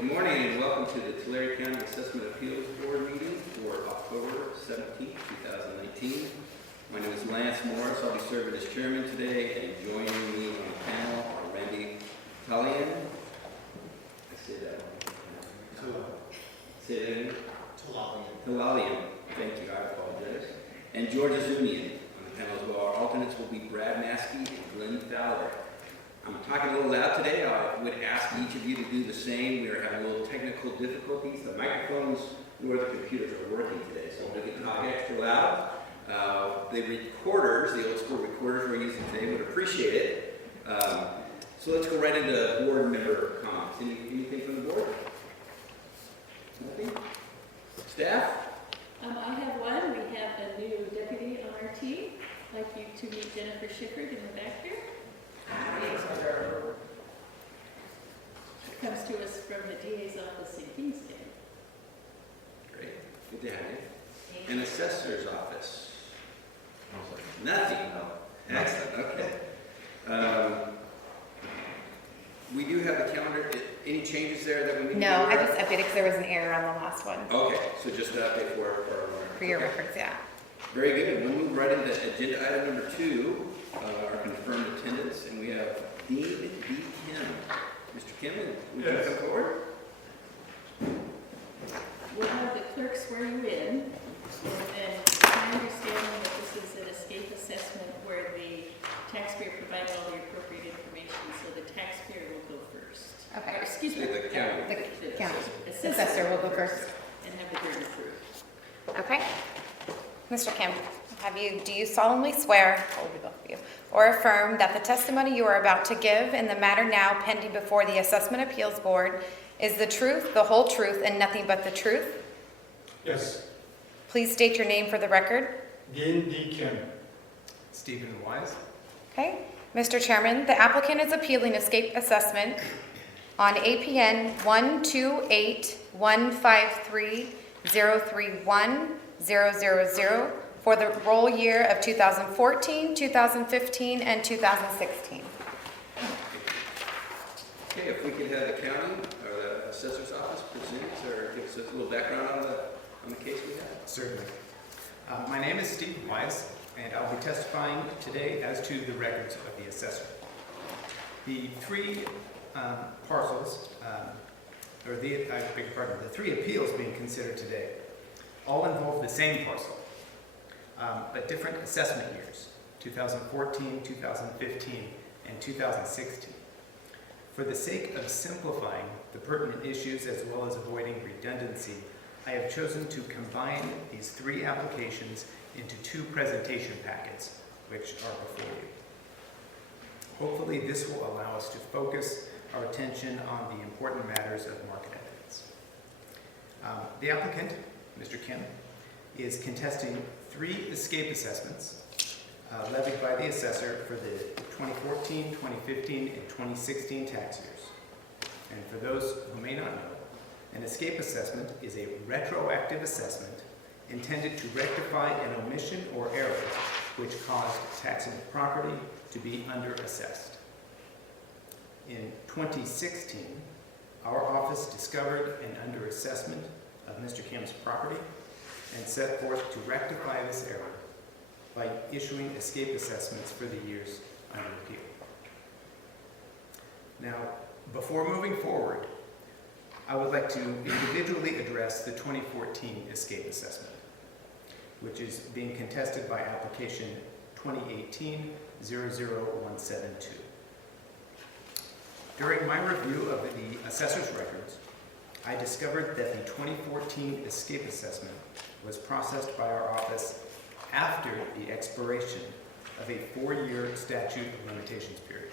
Good morning and welcome to the Tulare County Assessment Appeals Board meeting for October 17, 2019. My name is Lance Morris. I'll be serving as chairman today, and joining me on the panel are Randy Talian. I say that one. Say that again? Talalian. Thank you. I apologize. And George Azunian on the panel as well. Our alternates will be Brad Maskey and Glenn Fowler. I'm talking a little loud today. I would ask each of you to do the same. We are having a little technical difficulties. The microphones nor the computers are working today, so we'll get to talk extra loud. The recorders, the old school recorders we're using today, would appreciate it. So let's go right into board member comments. Anything from the board? Nothing? Staff? I have one. We have a new deputy on our team. I'd like you to meet Jennifer Schifford in the back there. She comes to us from the DA's office in Kingston. Great. Good to have you. And assessor's office? Nothing. Excellent. Okay. We do have the calendar. Any changes there that we need to No, be I aware just updated because there was an error on the last one. of? Okay, so just an update For your okay. reference, yeah. Very good. We'll move right into agenda item number 2, our confirmed attendance, and we have Dean B. Kim. Mr. Kim, would you come forward? We'll have the clerk swear you in, and then my understanding that this is an escape assessment where the taxpayer provided all the appropriate information, so the taxpayer will go first. Okay. Or, excuse me. The county. The county Assessor assessor will go first. and have the burden approved. Okay. Mr. Kim, do you solemnly swear, hold both of you, or affirm that the testimony you are about to give in the matter now pending before the Assessment Appeals Board is the truth, the whole truth, and nothing but the truth? Yes. Please state your name for the record. Dean D. Kim. Stephen Wise. Okay. Mr. Chairman, the applicant is appealing escape assessment on APN 128153031-000 for the roll year of 2014, 2015, and 2016. Okay, if we could have the county or the assessor's office present or give us a little background on the case we have. Certainly. My name is Stephen Wise, and I'll be testifying today as to the records of the assessor. The three parcels, I beg your pardon, the three appeals being considered today all involve the same parcel, but different assessment years, 2014, 2015, and 2016. For the sake of simplifying the pertinent issues as well as avoiding redundancy, I have chosen to combine these three applications into 2 presentation packets, which are before you. Hopefully, this will allow us to focus our attention on the important matters of market evidence. The applicant, Mr. Kim, is contesting 3 escape assessments levied by the assessor for the 2014, 2015, and 2016 tax years. And for those who may not know, an escape assessment is a retroactive assessment intended to rectify an omission or error which caused taxable property to be underassessed. In 2016, our office discovered an underassessment of Mr. Kim's property and set forth to rectify this error by issuing escape assessments for the years under appeal. Now, before moving forward, I would like to individually address the 2014 escape assessment, which is being contested by application 2018-00172. During my review of the assessor's records, I discovered that the 2014 escape assessment was processed by our office after the expiration of a 4-year statute of limitations period.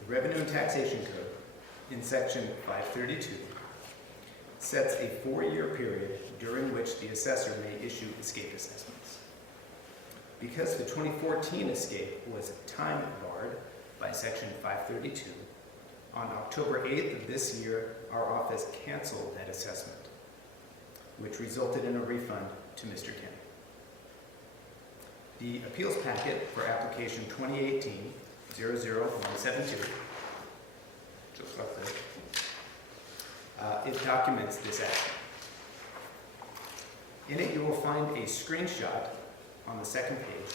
The Revenue and Taxation Code, in section 532, sets a 4-year period during which the assessor may issue escape assessments. Because the 2014 escape was time barred by section 532, on October 8th of this year, our office canceled that assessment, which resulted in a refund to Mr. Kim. The appeals packet for application 2018-00172, just like this, it documents this action. In it, you will find a screenshot on the second page.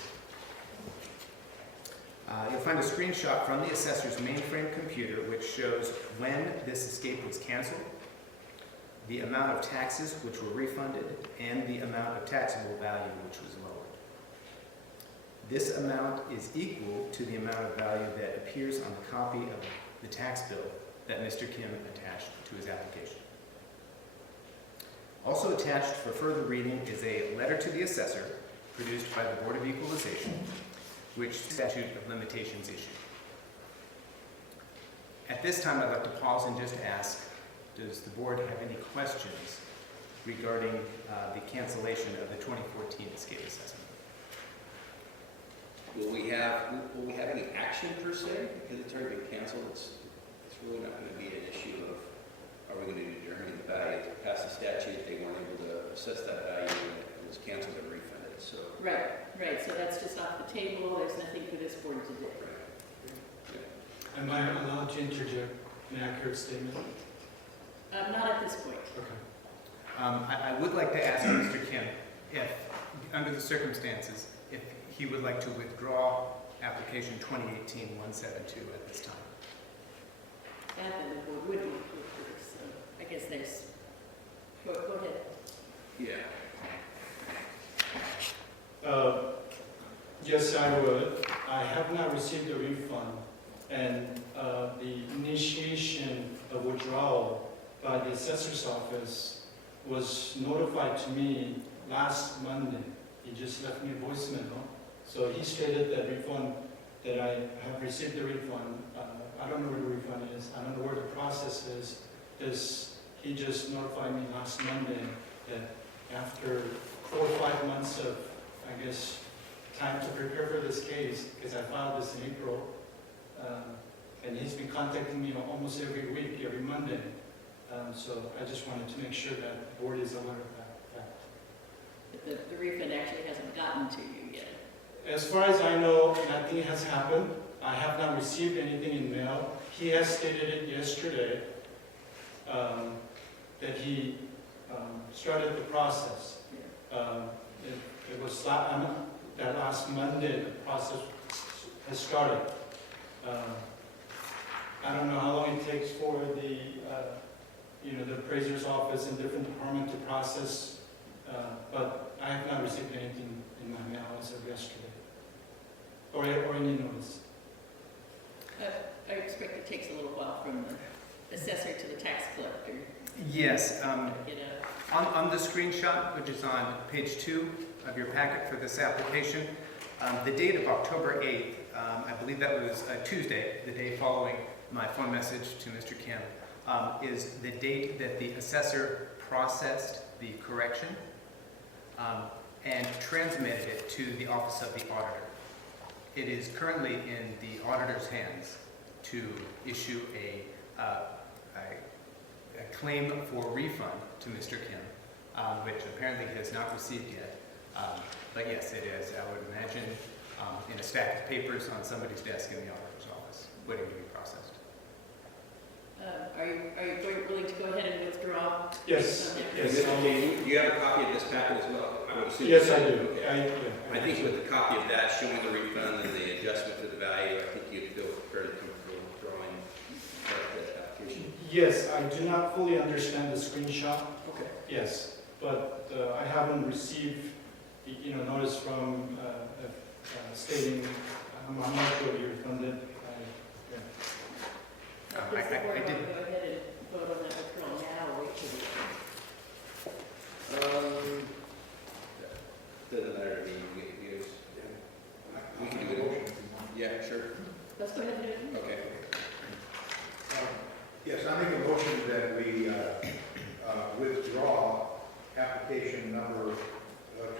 You'll find a screenshot from the assessor's mainframe computer which shows when this escape was canceled, the amount of taxes which were refunded, and the amount of taxable value which was lowered. This amount is equal to the amount of value that appears on the copy of the tax bill that Mr. Kim attached to his application. Also attached for further reading is a letter to the assessor produced by the Board of Equalization, which statute of limitations issued. At this time, I'd like to pause and just ask, does the board have any questions regarding the cancellation of the 2014 escape assessment? Will we have any action per se? Because it's already been canceled, it's really not going to be an issue of, are we going to determine the value? To pass the statute, they weren't able to assess that value, and it was canceled and refunded, so. Right, so that's just off the table, there's nothing for this board to do. Am I allowed to interject an accurate statement? Not at this point. Okay. I would like to ask Mr. Kim if, under the circumstances, if he would like to withdraw application 2018-172 at this time. That then the board would need to approve, so I guess there's, go ahead. Yeah. Yes, I would. I have not received a refund, and the initiation of withdrawal by the assessor's office was notified to me last Monday. He just left me a voicemail. So he stated that refund, that I have received the refund. I don't know where the refund is. I don't know where the process is. He just notified me last Monday that after 4 or 5 months of, I guess, time to prepare for this case, because I filed this in April, and he's been contacting me almost every week, every Monday. So I just wanted to make sure that the board is aware of that fact. But the refund actually hasn't gotten to you yet. As far as I know, nothing has happened. I have not received anything in mail. He has stated it yesterday, that he started the process. It was that last Monday the process has started. I don't know how long it takes for the the appraiser's office and different department to process, but I have not received anything in my mail as of yesterday, or any notice. I expect it takes a little while from the assessor to the tax collector. Yes. You know, On the screenshot, which is on page 2 of your packet for this application, the date of October 8th, I believe that was Tuesday, the day following my phone message to Mr. Kim, is the date that the assessor processed the correction and transmitted it to the Office of the Auditor. It is currently in the auditor's hands to issue a claim for refund to Mr. Kim, which apparently he has not received yet. But yes, it is, I would imagine, in a stack of papers on somebody's desk in the auditor's office, waiting to be processed. are you willing to go ahead and withdraw? Yes, based on that? yes. Mr. King, do you have a copy of this packet as well? I would assume. Yes, I do. Okay. I I think with a copy of that showing the refund and the adjustment to the value, I think you'd feel fairly comfortable withdrawing that application. Yes, I do not fully understand the screenshot. Okay. Yes, but I haven't received, notice from stating how much will be refunded. Does the board I want to did- go ahead and vote on that withdrawal now, or wait till the Doesn't matter to me, we can do it. Yeah, sure. Let's go ahead and do it. Okay. Yes, I make a motion that we withdraw application number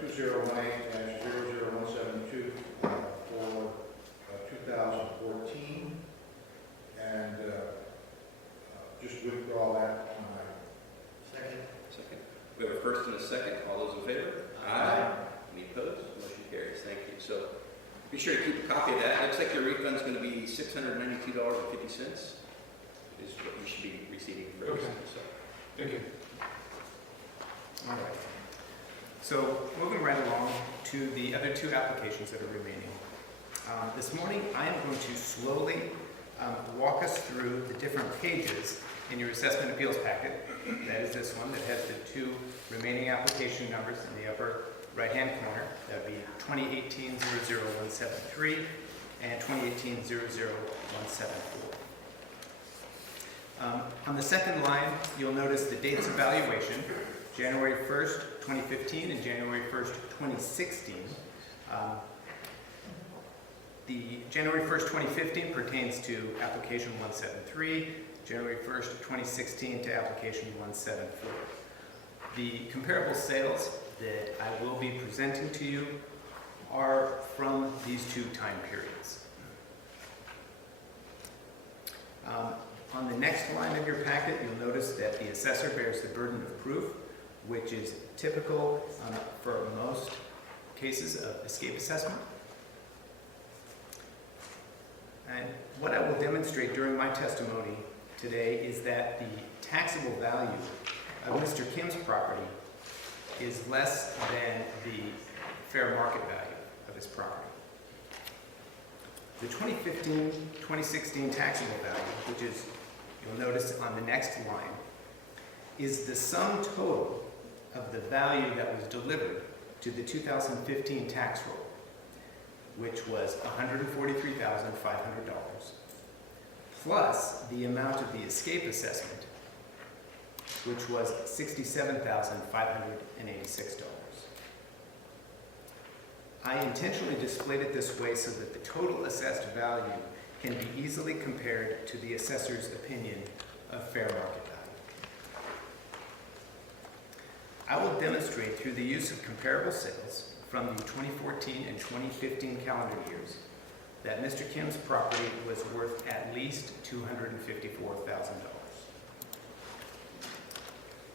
2018-00172 for 2014, and just withdraw that tonight. Second. We have a first and a second. All those in favor? Aye. Any opposed? Motion carries. Thank you. So be sure to keep a copy of that. Looks like your refund's going to be $692.50 is what you should be receiving for this. Okay. So So moving right along to the other two applications that are remaining. This morning, I am going to slowly walk us through the different pages in your assessment appeals packet. That is this one that has the two remaining application numbers in the upper right-hand corner. That would be 2018-00173 and 2018-00174. On the second line, you'll notice the dates of valuation, January 1st, 2015 and January 1st, 2016. The January 1st, 2015 pertains to application 173, January 1st, 2016 to application 174. The comparable sales that I will be presenting to you are from these two time periods. On the next line of your packet, you'll notice that the assessor bears the burden of proof, which is typical for most cases of escape assessment. And what I will demonstrate during my testimony today is that the taxable value of Mr. Kim's property is less than the fair market value of his property. The 2015-2016 taxable value, which is, you'll notice on the next line, is the sum total of the value that was delivered to the 2015 tax roll, which was $143,500, plus the amount of the escape assessment, which was $67,586. I intentionally displayed it this way so that the total assessed value can be easily compared to the assessor's opinion of fair market value. I will demonstrate through the use of comparable sales from the 2014 and 2015 calendar years that Mr. Kim's property was worth at least $254,000.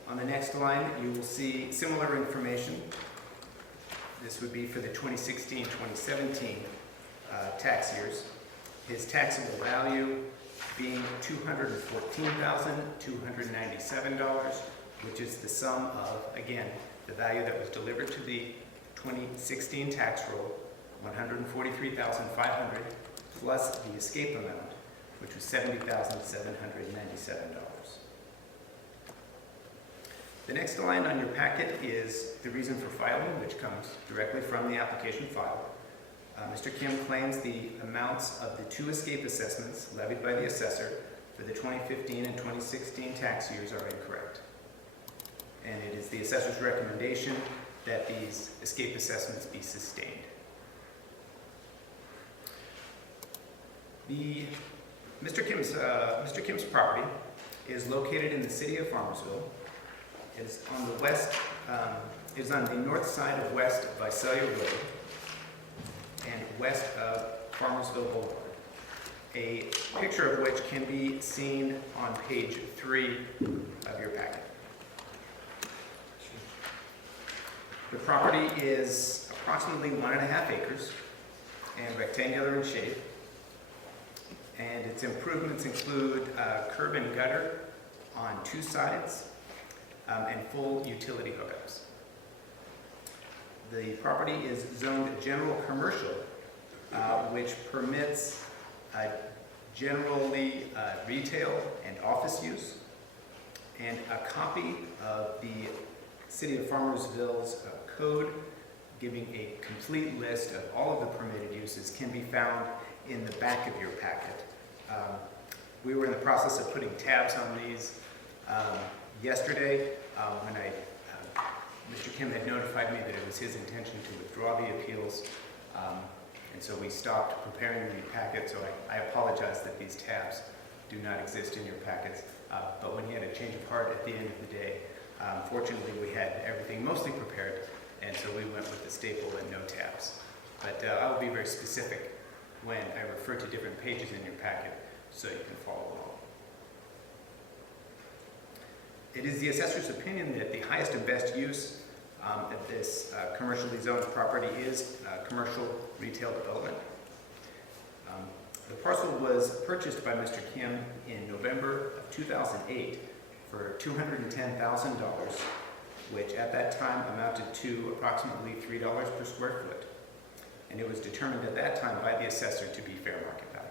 On the next line, you will see similar information. This would be for the 2016-2017 tax years. His taxable value being $214,297, which is the sum of, again, the value that was delivered to the 2016 tax roll, $143,500, plus the escape amount, which was $70,797. The next line on your packet is the reason for filing, which comes directly from the application file. Mr. Kim claims the amounts of the two escape assessments levied by the assessor for the 2015 and 2016 tax years are incorrect. And it is the assessor's recommendation that these escape assessments be sustained. Mr. Kim's property is located in the city of Farmersville. It is on the west, is on the north side of West Visalia Road and west of Farmersville Boulevard. A picture of which can be seen on page 3 of your packet. The property is approximately 1.5 acres and rectangular in shape. And its improvements include curb and gutter on 2 sides and full utility hookups. The property is zoned general commercial, which permits generally retail and office use. And a copy of the City of Farmersville's code giving a complete list of all of the permitted uses can be found in the back of your packet. We were in the process of putting tabs on these yesterday when Mr. Kim had notified me that it was his intention to withdraw the appeals, and so we stopped preparing the packet, so I apologize that these tabs do not exist in your packets, but when he had a change of heart at the end of the day, fortunately we had everything mostly prepared, and so we went with the staple and no tabs. But I'll be very specific when I refer to different pages in your packet so you can follow along. It is the assessor's opinion that the highest and best use of this commercially zoned property is commercial retail development. The parcel was purchased by Mr. Kim in November of 2008 for $210,000 which at that time amounted to approximately $3 per square foot. And it was determined at that time by the assessor to be fair market value.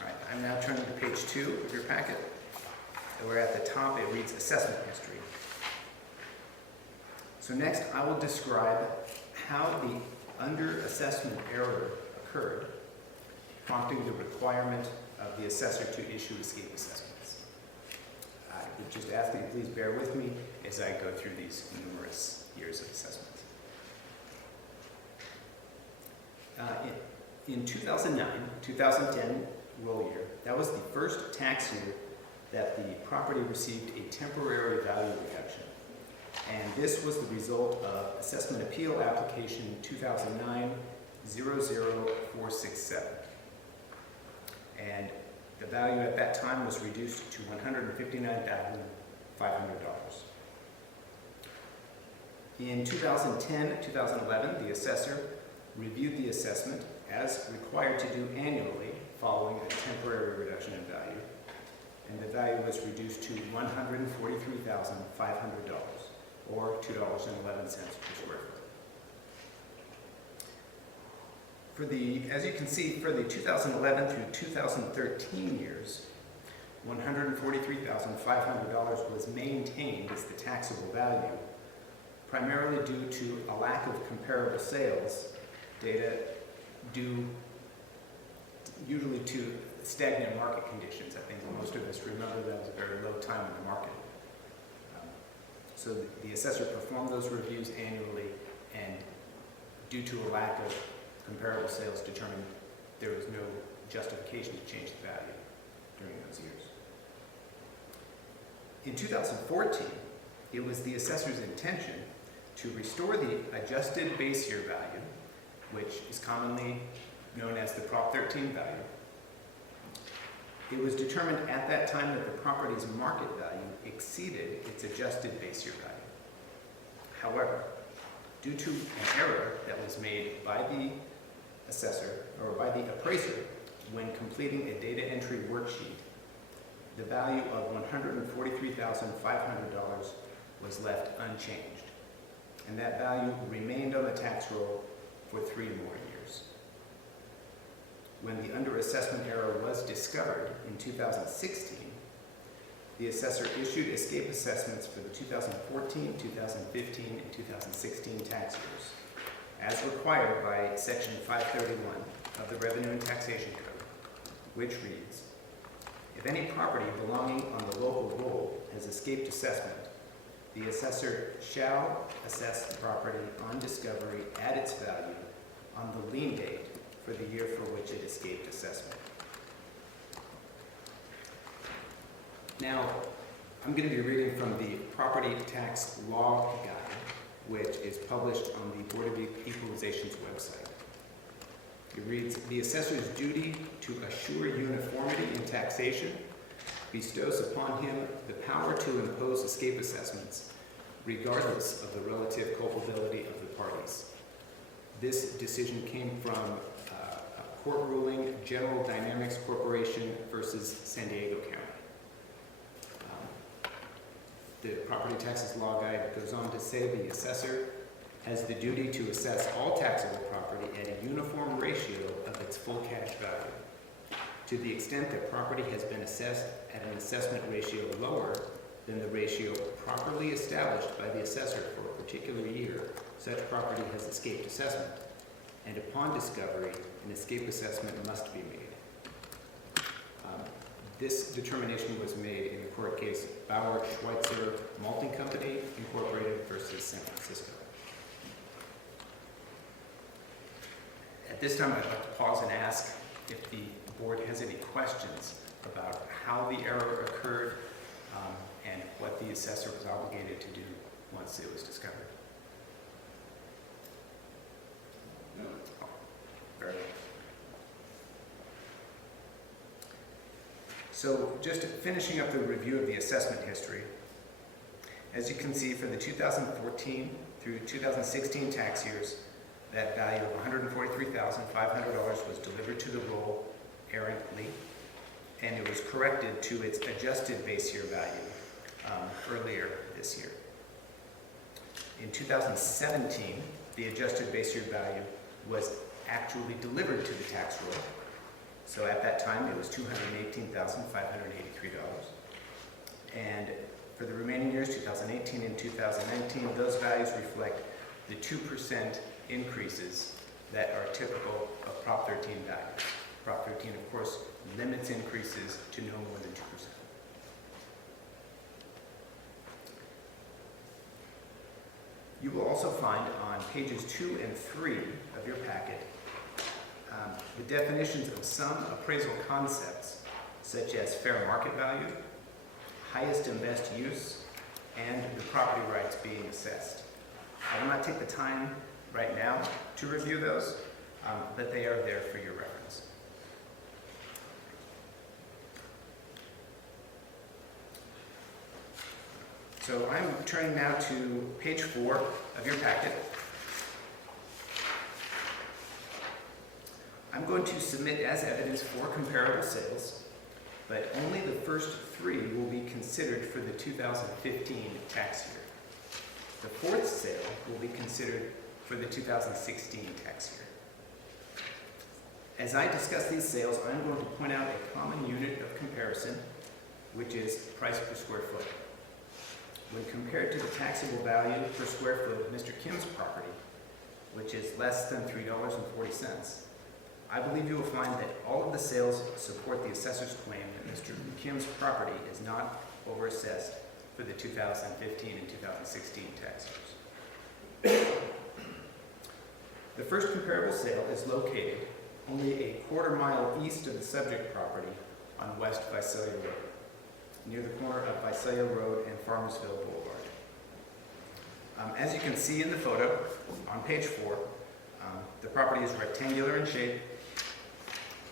All right, I'm now turning to page 2 of your packet, where at the top it reads assessment history. So next I will describe how the under-assessment error occurred, prompting the requirement of the assessor to issue escape assessments. I would just ask that you please bear with me as I go through these numerous years of assessments. In 2009-2010 roll year, that was the first tax year that the property received a temporary value reduction. And this was the result of Assessment Appeal Application 2009-00467. And the value at that time was reduced to $159,500. In 2010-2011, the assessor reviewed the assessment as required to do annually following a temporary reduction in value, and the value was reduced to $143,500, or $2.11 per square foot. As you can see, for the 2011 through 2013 years, $143,500 was maintained as the taxable value, primarily due to a lack of comparable sales data due usually to stagnant market conditions. I think most of us remember that was a very low time in the market. So the assessor performed those reviews annually, and due to a lack of comparable sales, determined there was no justification to change the value during those years. In 2014, it was the assessor's intention to restore the adjusted base year value, which is commonly known as the Prop 13 value. It was determined at that time that the property's market value exceeded its adjusted base year value. However, due to an error that was made by the assessor, or by the appraiser, when completing a data entry worksheet, the value of $143,500 was left unchanged, and that value remained on the tax roll for 3 more years. When the underassessment error was discovered in 2016, the assessor issued escape assessments for the 2014, 2015, and 2016 tax years, as required by Section 531 of the Revenue and Taxation Code, which reads, if any property belonging on the local roll has escaped assessment, the assessor shall assess the property on discovery at its value on the lien date for the year for which it escaped assessment. Now, I'm going to be reading from the Property Tax Law Guide, which is published on the Board of Equalization's website. It reads, the assessor's duty to assure uniformity in taxation bestows upon him the power to impose escape assessments, regardless of the relative culpability of the parties. This decision came from a court ruling, General Dynamics Corporation versus San Diego County. The Property Taxes Law Guide goes on to say the assessor has the duty to assess all taxable property at a uniform ratio of its full cash value. To the extent that property has been assessed at an assessment ratio lower than the ratio properly established by the assessor for a particular year, such property has escaped assessment, and upon discovery, an escape assessment must be made. This determination was made in the court case Bauer Schweitzer Malting Company Incorporated versus San Francisco. At this time, I'd like to pause and ask if the board has any questions about how the error occurred and what the assessor was obligated to do once it was discovered. No. Oh, very well. So just finishing up the review of the assessment history, as you can see for the 2014 through 2016 tax years, that value of $143,500 was delivered to the roll errantly, and it was corrected to its adjusted base year value earlier this year. In 2017, the adjusted base year value was actually delivered to the tax roll. So at that time, it was $218,583. And for the remaining years, 2018 and 2019, those values reflect the 2% increases that are typical of Prop 13 values. Prop 13, of course, limits increases to no more than 2%. You will also find on pages 2 and 3 of your packet the definitions of some appraisal concepts, such as fair market value, highest and best use, and the property rights being assessed. I will not take the time right now to review those, but they are there for your reference. So I'm turning now to page 4 of your packet. I'm going to submit as evidence 4 comparable sales, but only the first 3 will be considered for the 2015 tax year. The 4th sale will be considered for the 2016 tax year. As I discuss these sales, I'm going to point out a common unit of comparison, which is price per square foot. When compared to the taxable value per square foot of Mr. Kim's property, which is less than $3.40, I believe you will find that all of the sales support the assessor's claim that Mr. Kim's property is not overassessed for the 2015 and 2016 tax years. The first comparable sale is located only a quarter-mile east of the subject property on West Visalia Road, near the corner of Visalia Road and Farmersville Boulevard. As you can see in the photo on page 4, the property is rectangular in shape.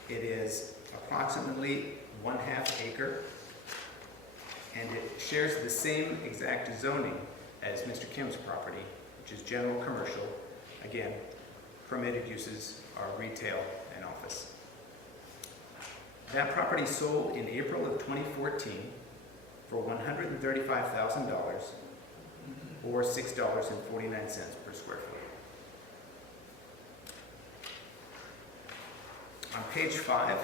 It is approximately 1/2 acre, and it shares the same exact zoning as Mr. Kim's property, which is general commercial. Again, permitted uses are retail and office. That property sold in April of 2014 for $135,000 or $6.49 per square foot. On page 5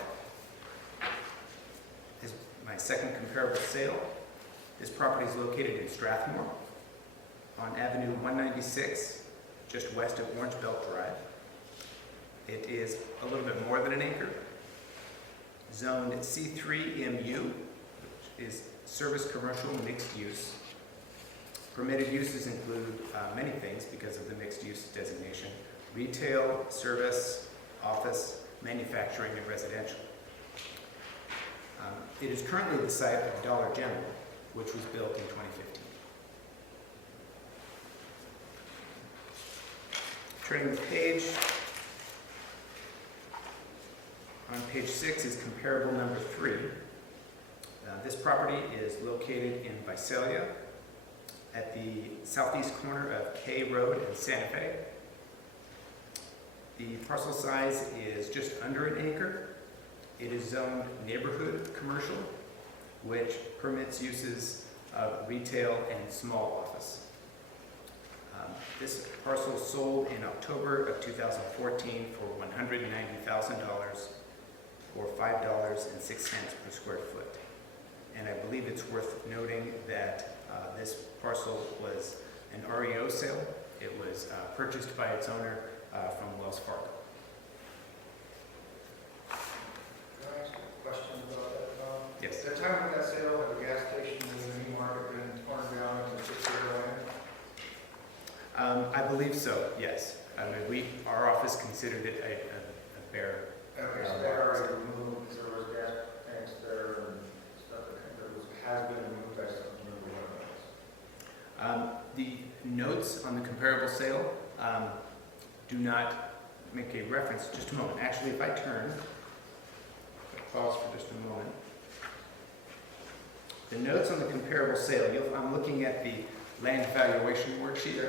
is my second comparable sale. This property is located in Strathmore on Avenue 196, just west of Orange Belt Drive. It is a little bit more than an acre, zoned C3MU, which is service commercial mixed use. Permitted uses include many things because of the mixed use designation: retail, service, office, manufacturing, and residential. It is currently the site of Dollar General, which was built in 2015. Turning the page, on page 6 is comparable number 3. This property is located in Visalia at the southeast corner of K Road and Santa Fe. The parcel size is just under an acre. It is zoned neighborhood commercial, which permits uses of retail and small office. This parcel sold in October of 2014 for $190,000 or $5.06 per square foot. And I believe it's worth noting that this parcel was an REO sale. It was purchased by its owner from Wells Fargo. Can I ask a question about that? Yes. At the time of that sale, had the gas station in the New Market been torn down into 6-year land? I believe so, yes. I mean, our office considered it a bare. Okay, so they already removed, there was gas tanks there and stuff that has been removed, I just don't remember what it was. The notes on the comparable sale do not make a reference. Just a moment. Actually, if I turn, pause for just a moment. The notes on the comparable sale, I'm looking at the land valuation worksheet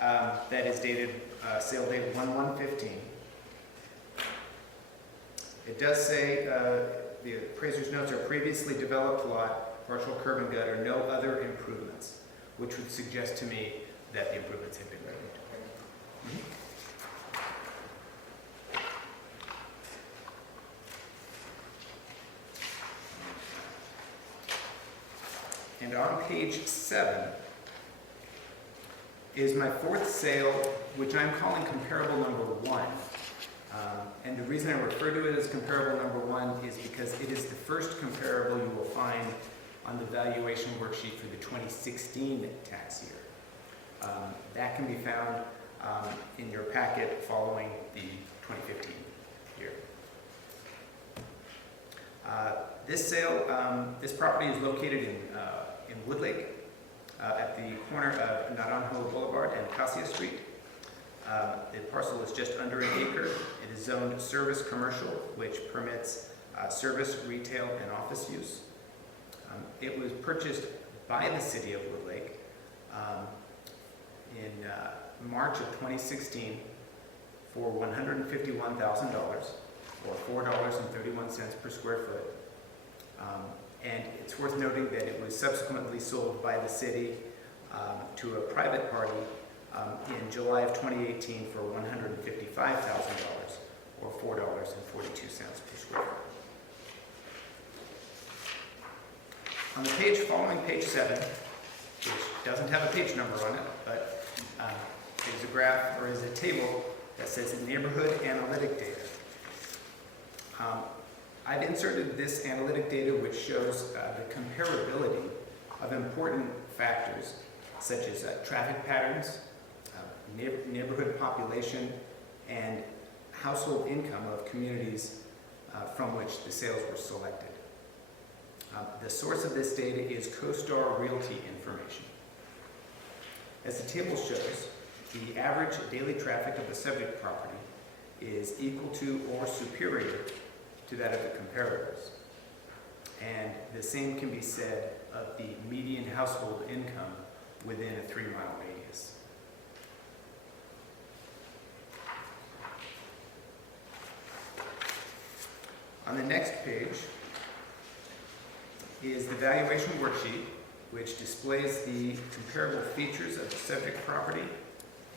that is dated sale date 1/1/15. It does say the appraiser's notes are previously developed lot, partial curb and gutter, no other improvements, which would suggest to me that the improvements have been removed. And on page 7 is my fourth sale, which I'm calling comparable number 1. And the reason I refer to it as comparable number 1 is because it is the first comparable you will find on the valuation worksheet for the 2016 tax year. That can be found in your packet following the 2015 year. This sale, this property is located in Woodlake at the corner of Naranjo Boulevard and Cassia Street. The parcel is just under an acre. It is zoned service commercial, which permits service, retail, and office use. It was purchased by the city of Woodlake in March of 2016 for $151,000 or $4.31 per square foot. And it's worth noting that it was subsequently sold by the city to a private party in July of 2018 for $155,000 or $4.42 per square foot. On the page following page 7, which doesn't have a page number on it, but there's a graph or is a table that says neighborhood analytic data. I've inserted this analytic data which shows the comparability of important factors such as traffic patterns, neighborhood population, and household income of communities from which the sales were selected. The source of this data is CoStar Realty information. As the table shows, the average daily traffic of the subject property is equal to or superior to that of the comparables. And the same can be said of the median household income within a 3-mile radius. On the next page is the valuation worksheet, which displays the comparable features of the subject property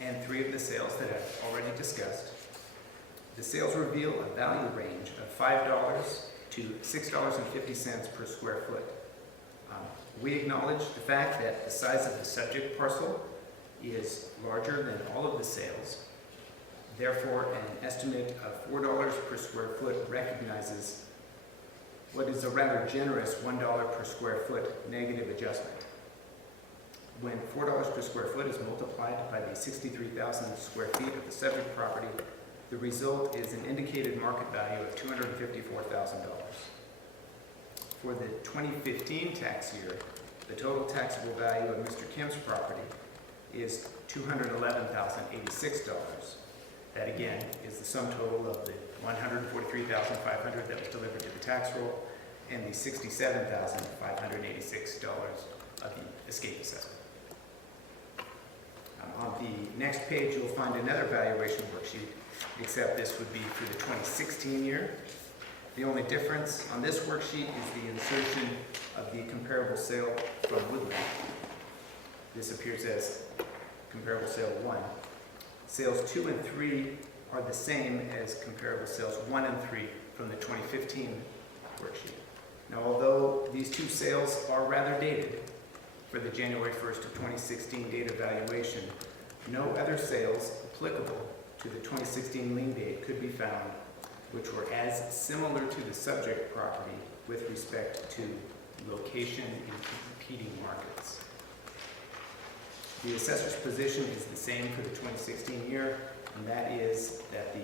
and 3 of the sales that I've already discussed. The sales reveal a value range of $5 to $6.50 per square foot. We acknowledge the fact that the size of the subject parcel is larger than all of the sales. Therefore, an estimate of $4 per square foot recognizes what is a rather generous $1 per square foot negative adjustment. When $4 per square foot is multiplied by the 63,000 square feet of the subject property, the result is an indicated market value of $254,000. For the 2015 tax year, the total taxable value of Mr. Kim's property is $211,086. That again is the sum total of the $143,500 that was delivered to the tax roll and the $67,586 of the escape assessment. On the next page, you'll find another valuation worksheet, except this would be for the 2016 year. The only difference on this worksheet is the insertion of the comparable sale from Woodlake. This appears as comparable sale 1. Sales 2 and 3 are the same as comparable sales 1 and 3 from the 2015 worksheet. Now, although these 2 sales are rather dated for the January 1st of 2016 date evaluation, no other sales applicable to the 2016 lien date could be found which were as similar to the subject property with respect to location in competing markets. The assessor's position is the same for the 2016 year, and that is that the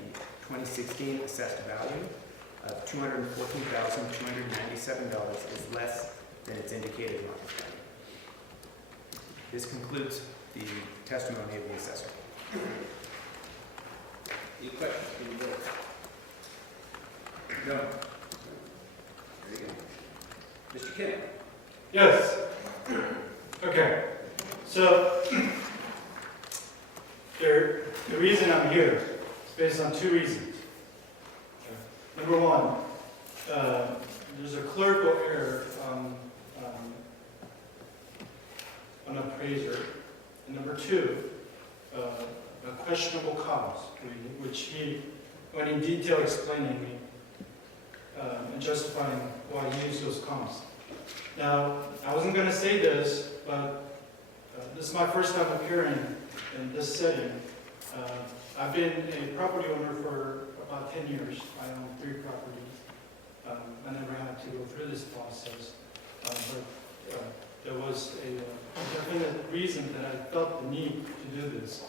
2016 assessed value of $214,297 is less than its indicated market value. This concludes the testimony of the assessor. Any questions from the board? No. Very good. Mr. Kim? Yes. Okay. So the reason I'm here is based on 2 reasons. Number one, there's a clerical error on appraiser. And number two, a questionable cause, which he went in detail explaining me and justifying why he used those comps. Now, I wasn't going to say this, but this is my first time appearing in this setting. I've been a property owner for about 10 years. I own 3 properties. I never had to go through this process, but there was a definite reason that I felt the need to do this.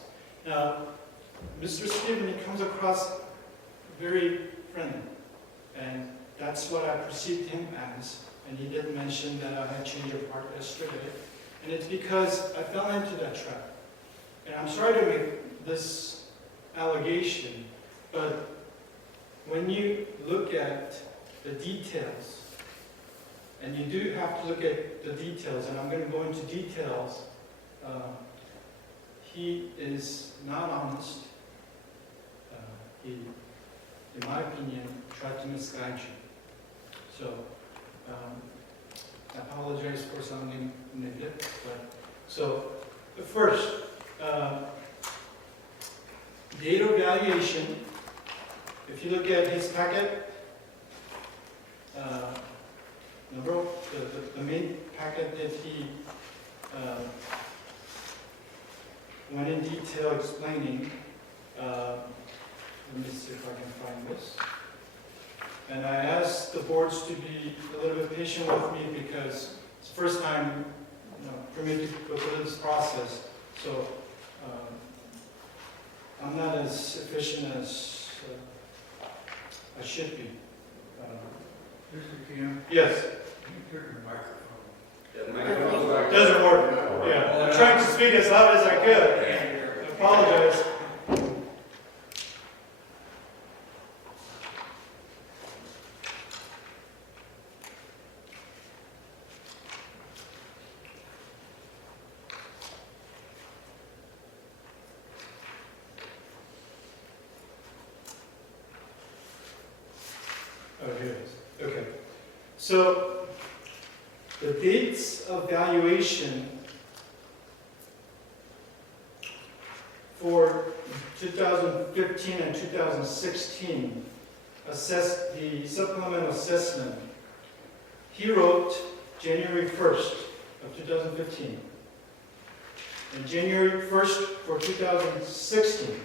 Now, Mr. Steven, he comes across very friendly, and that's what I perceived him as. And he did mention that I had changed of heart yesterday, and it's because I fell into that trap. And I'm sorry to make this allegation, but when you look at the details, and you do have to look at the details, and I'm going to go into details, he is not honest. He, in my opinion, tried to misguide you. So, I apologize for sounding negative, but so first, data valuation. If you look at his packet, the main packet that he went in detail explaining. Let me see if I can find this. And I asked the boards to be a little bit patient with me because it's the first time, for me to go through this process. So I'm not as efficient as I should be. Mr. Kim, Yes, can you turn your microphone? The microphone's working. doesn't work. Yeah, I'm trying to speak as loud as I could. I apologize. Oh, here it is. Okay. So, the dates of valuation for 2015 and 2016 assessed the supplemental assessment. He wrote January 1st of 2015 and January 1st for 2016. Okay.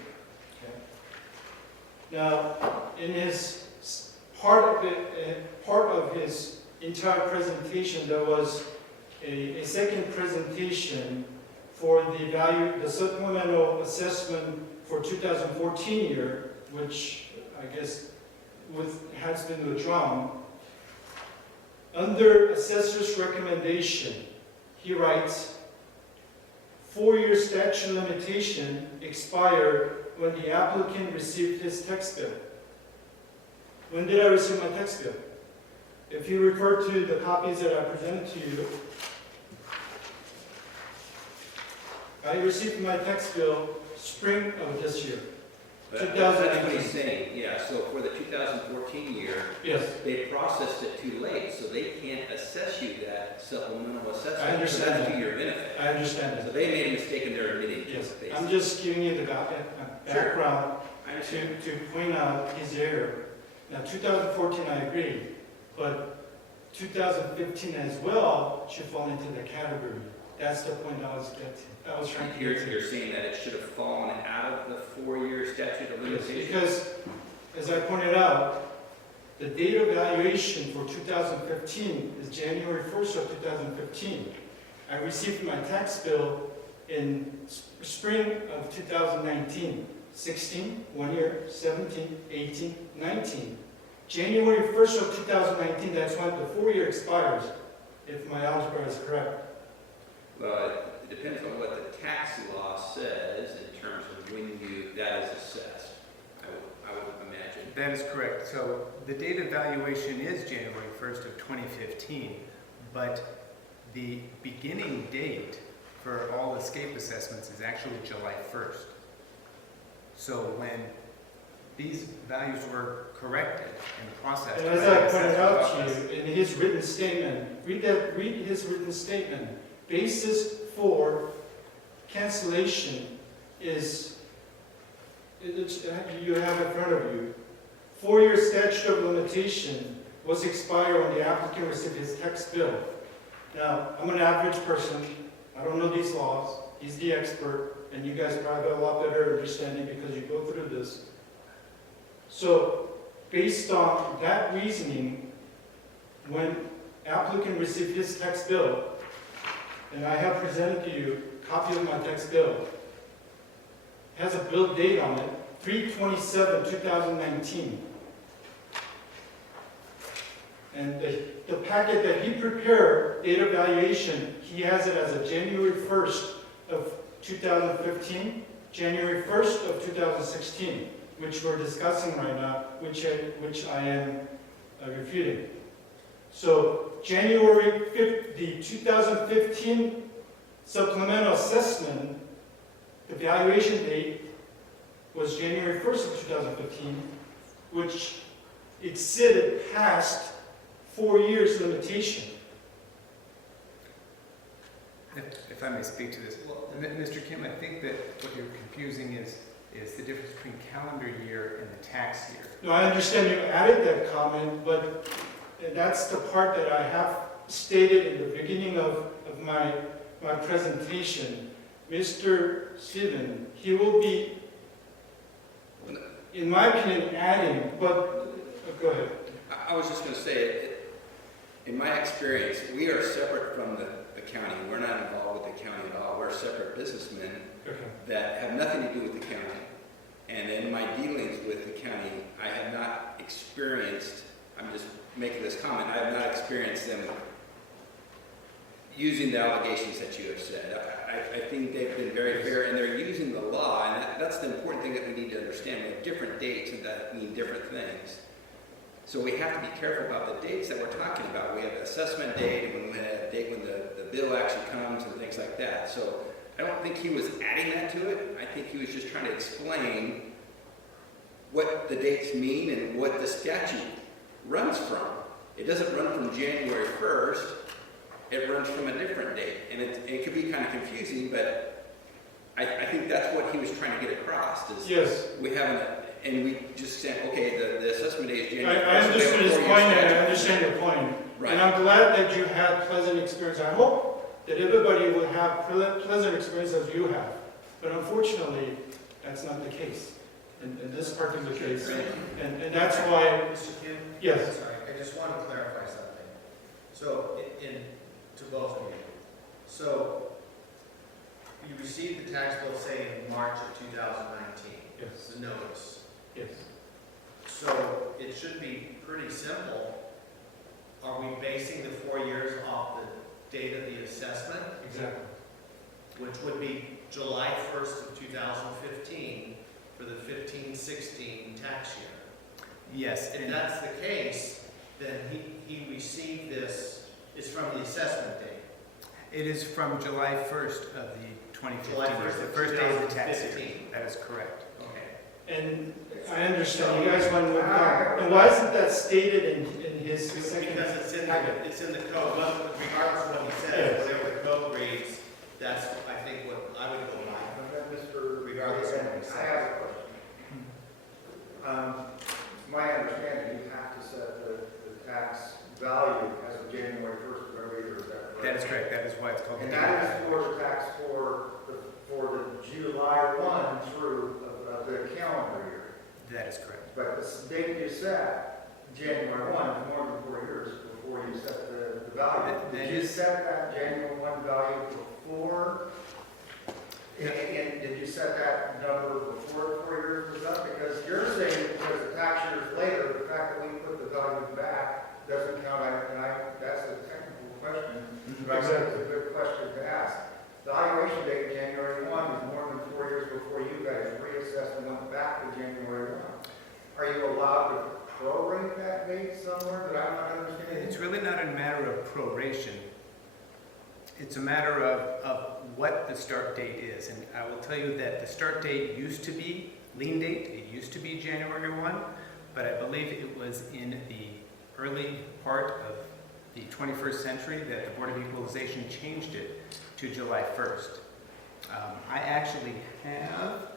Now, in his part of his entire presentation, there was a second presentation for the supplemental assessment for 2014 year, which I guess has been withdrawn. Under assessor's recommendation, he writes, 4-year statute of limitation expired when the applicant received his tax bill. When did I receive my tax bill? If you refer to the copies that I presented to you, I received my tax bill spring of this year. But that's what he's saying, yeah, so for the 2014 year, Yes, they processed it too late, so they can't assess you that supplemental assessment. I understand So that's that. to your benefit. I understand So that. they made a mistake and they're admitting to Yes, it, I'm basically. just giving you the background I understand. to point out his error. Now, 2014, I agree, but 2015 as well should fall into the category. That's the point I was trying to You're get to. saying that it should have fallen out of the 4-year statute of Yes, limitations? because, as I pointed out, the date of valuation for 2015 is January 1st of 2015. I received my tax bill in spring of 2019. 16, 1 year, 17, 18, 19. January 1st of 2019, that's when the 4-year expires, if my algebra is correct. Well, it depends on what the tax law says in terms of when that is assessed, I would imagine. That is correct. So the date of valuation is January 1st of 2015, but the beginning date for all escape assessments is actually July 1st. So when these values were corrected and processed. And as by the I pointed assessor's out office. to you in his written statement, read his written statement. Basis for cancellation is, you have in front of you. 4-year statute of limitation was expired when the applicant received his tax bill. Now, I'm an average person. I don't know these laws. He's the expert, and you guys probably have a lot better understanding because you go through this. So, based on that reasoning, when applicant received his tax bill, and I have presented to you a copy of my tax bill, has a bill date on it, 3/27/2019. And the packet that he prepared, data valuation, he has it as a January 1st of 2015, January 1st of 2016, which we're discussing right now, which I am refuting. So January 5th, the 2015 supplemental assessment, the valuation date was January 1st of 2015, which exceeded past 4 years limitation. If I may speak to this, Mr. Kim, I think that what you're confusing is the difference between calendar year and the tax year. No, I understand you added that comment, but that's the part that I have stated in the beginning of my presentation. Mr. Steven, he will be, in my opinion, adding, but go ahead. I was just going to say, in my experience, we are separate from the county. We're not involved with the county at all. We're separate businessmen Okay. that have nothing to do with the county. And in my dealings with the county, I have not experienced, I'm just making this comment, I have not experienced them using the allegations that you have said. I think they've been very fair, and they're using the law, and that's the important thing that we need to understand. We have different dates, and that mean different things. So we have to be careful about the dates that we're talking about. We have an assessment date, and we have a date when the bill actually comes, and things like that. So I don't think he was adding that to it. I think he was just trying to explain what the dates mean and what the statute runs from. It doesn't run from January 1st. It runs from a different date. And it can be kind of confusing, but I think that's what he was trying to get across. Is Yes. we haven't, and we just said, okay, the assessment date is January 1st. I understood his so we have a point, 4-year and I statute. understand your point. Right. And I'm glad that you had pleasant experience. I hope that everybody will have pleasant experience as you have. But unfortunately, that's not the case in this particular case. And that's why, Mr. Kim? yes. Sorry, I just want to clarify something. So, to both of you. So, you received the tax bill, say, in March of 2019. Yes. The notice. Yes. So, it should be pretty simple. Are we basing the 4 years off the date of the assessment, Exactly. which would be July 1st of 2015 for the 15-16 tax year? Yes, If and that's the case, then he received this, it's from the assessment date. it is from July 1st of the 2015, July 1st the of first day of the tax year. 2015. That is correct. Okay. And I understand you guys want to move on. And why isn't that stated in his second? Because it's in the code, well, regardless of what he says, Yes. whatever the code reads, that's, I think, what I would go by, regardless of what he I says. have a question. It's my understanding you have to set the tax value as of January 1st of every year, is that correct? That is correct. That is why it's called the And date. that is for the tax for the July 1 through of the calendar year. That is correct. But the date you set, January 1, is more than 4 years before you set the value. That Did you is- set that January 1 value before? And did you set that number before the 4 years was up? Because you're saying because the tax years later, the fact that we put the value back doesn't count, and that's a technical question, but I think it's a good question to ask. Valuation date January 1 is more than 4 years before you guys reassessed and went back to January 1. Are you allowed to prorate that date somewhere that I'm not understanding? It's really not a matter of proration. It's a matter of what the start date is. And I will tell you that the start date used to be lien date. It used to be January 1, but I believe it was in the early part of the 21st century that the Board of Equalization changed it to July 1st. I actually have,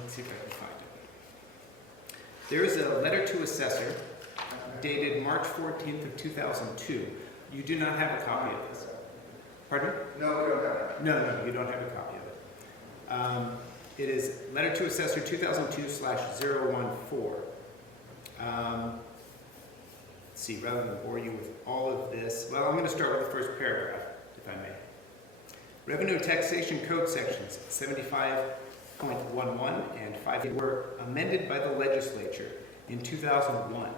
let's see if I can find it. There is a letter to assessor dated March 14th of 2002. You do not have a copy of this. Pardon? No, we don't have that. No, you don't have a copy of it. It is letter to assessor 2002/014. Let's see, rather than bore you with all of this, well, I'm going to start with the first paragraph, if I may. Revenue and taxation code sections 75.11 and 5 were amended by the legislature in 2001.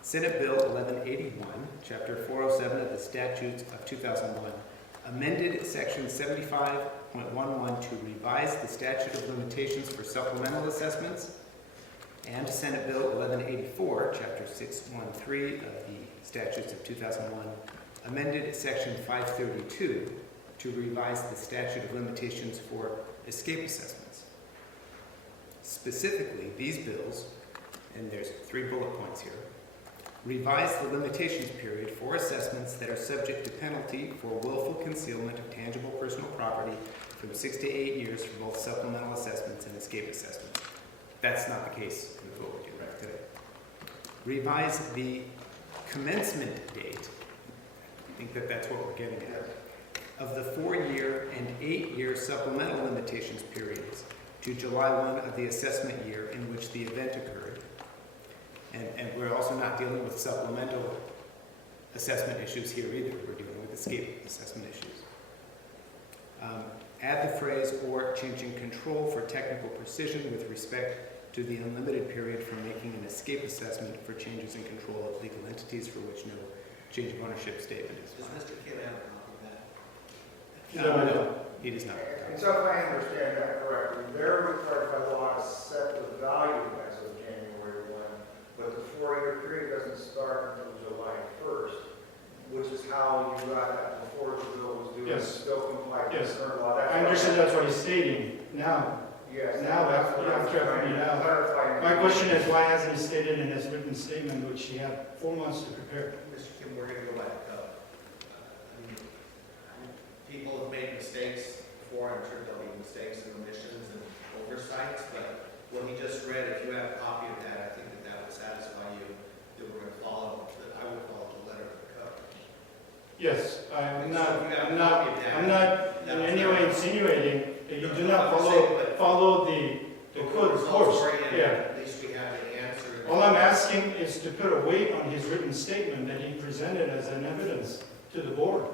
Senate Bill 1181, Chapter 407 of the Statutes of 2001, amended Section 75.11 to revise the statute of limitations for supplemental assessments, and Senate Bill 1184, Chapter 613 of the Statutes of 2001, amended Section 532 to revise the statute of limitations for escape assessments. Specifically, these bills, and there's 3 bullet points here, revise the limitations period for assessments that are subject to penalty for willful concealment of tangible personal property from 6 to 8 years for both supplemental assessments and escape assessments. That's not the case with what we're doing right today. Revise the commencement date, I think that's what we're getting at, of the 4-year and 8-year supplemental limitations periods to July 1 of the assessment year in which the event occurred. And we're also not dealing with supplemental assessment issues here either. We're dealing with escape assessment issues. Add the phrase "or changing control for technical precision with respect to the unlimited period for making an escape assessment for changes in control of legal entities for which no change of ownership statement is Does filed." Mr. Kim have a copy of that? No, he does not. And so if I understand that correctly, they're required by law to set the value as of January 1, but the 4-year period doesn't start until July 1st, which is how you got that before the bill was due. Yes. And still complied with Yes. current law. That's I understand that's what he's stating now. Yes. Now, that's after- what I'm after trying to now. clarify. My question is, why hasn't he stated in his written statement, which he had 4 months to prepare? Mr. Kim, we're going to go back up. People have made mistakes before. I'm sure there'll be mistakes and omissions and oversights, but what he just read, if you have a copy of that, I think that would satisfy you that we're going to follow, that I would follow the letter of the code. Yes, I'm So not, if you have a I'm copy not, of that, I'm not in that's any fair. way insinuating that you do not I'm saying, but follow the code, of course. Results-oriented, Yeah. At least we have the answer. All I'm asking is to put a weight on his written statement that he presented as an evidence to the board,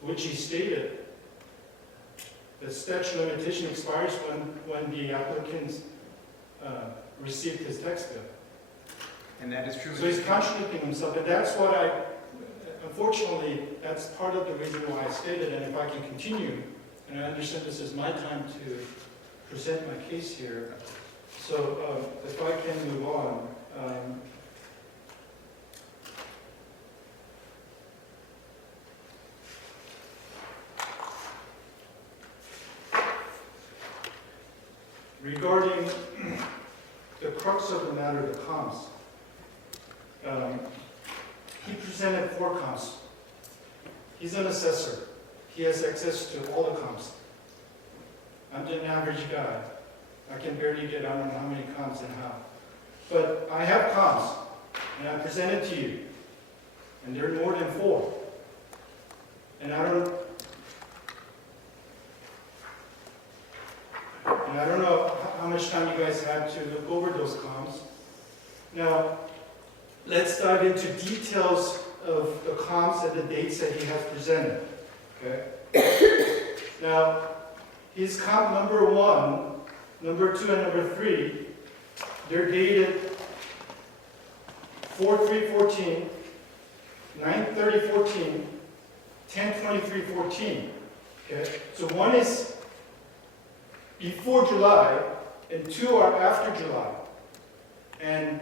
which he stated the statute of limitation expires when the applicant received his tax bill. And that is true. So he's contradicting himself, and that's what unfortunately, that's part of the reason why I stated, and if I can continue, and I understand this is my time to present my case here, so if I can move on. Regarding the crux of the matter, the comps, he presented 4 comps. He's an assessor. He has access to all the comps. I'm an average guy. I can barely get, I don't know how many comps and how. But I have comps, and I present it to you. And there are more than 4. And I don't know how much time you guys had to look over those comps. Now, let's dive into details of the comps and the dates that he has presented. Okay? Now, his comp number 1, number 2, and number 3, they're dated 4/3/14, 9/30/14, 10/23/14. Okay? So one is before July, and 2 are after July. And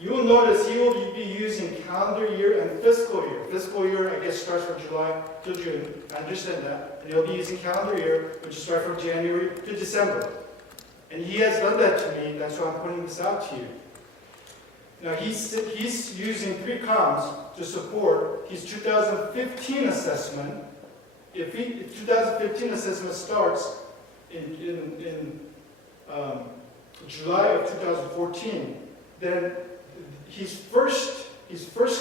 you will notice he will be using calendar year and fiscal year. Fiscal year, I guess, starts from July to June. I understand that. And he'll be using calendar year, which is right from January to December. And he has done that to me. That's why I'm putting this out to you. Now, he's using 3 columns to support his 2015 assessment. If 2015 assessment starts in July of 2014, then his first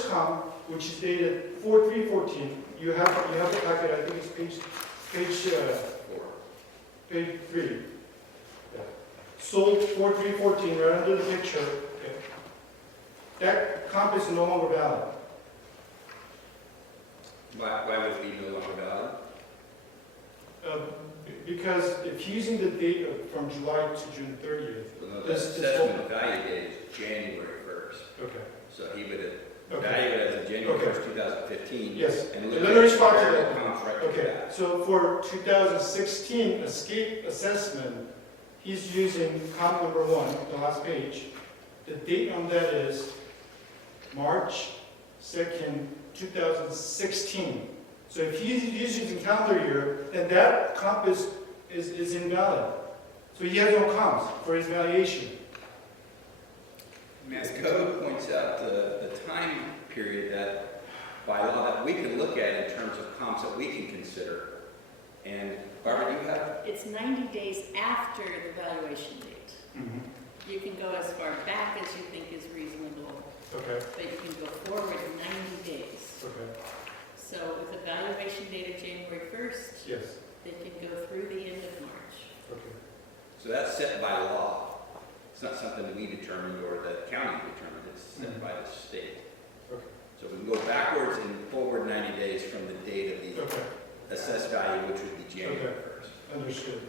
column, which is dated 4/3/14, you have the packet. I think it's page 3. Yeah. Sold 4/3/14, right under the picture. Okay. That comp is no longer valid. Why would it be no longer valid? Because if using the date from July to June 30th, Well, no, the This- this assessment value date is January 1st. okay. So he would have Okay. valued it as of January Okay. 1st, 2015. Yes. And Let look me at respond to comparable that. comps right to Okay, that. so for 2016 escape assessment, he's using comp number 1, the last page. The date on that is March 2nd, 2016. So if he's using calendar year, then that comp is invalid. So he has no comps for his valuation. The code points out the time period that by law that we can look at in terms of comps that we can consider. And Barbara, you have? It's 90 days after the valuation date. You can go as far back as you think is reasonable, Okay, but you can go forward 90 days. okay, So with a valuation date of January 1st, yes, they can go through the end of March. okay. So that's set by law. It's not something that we determined or the county determined. It's set by the state. Okay. So we can go backwards and forward 90 days from the date of the Okay, assessed value, which would be January 1st. understood.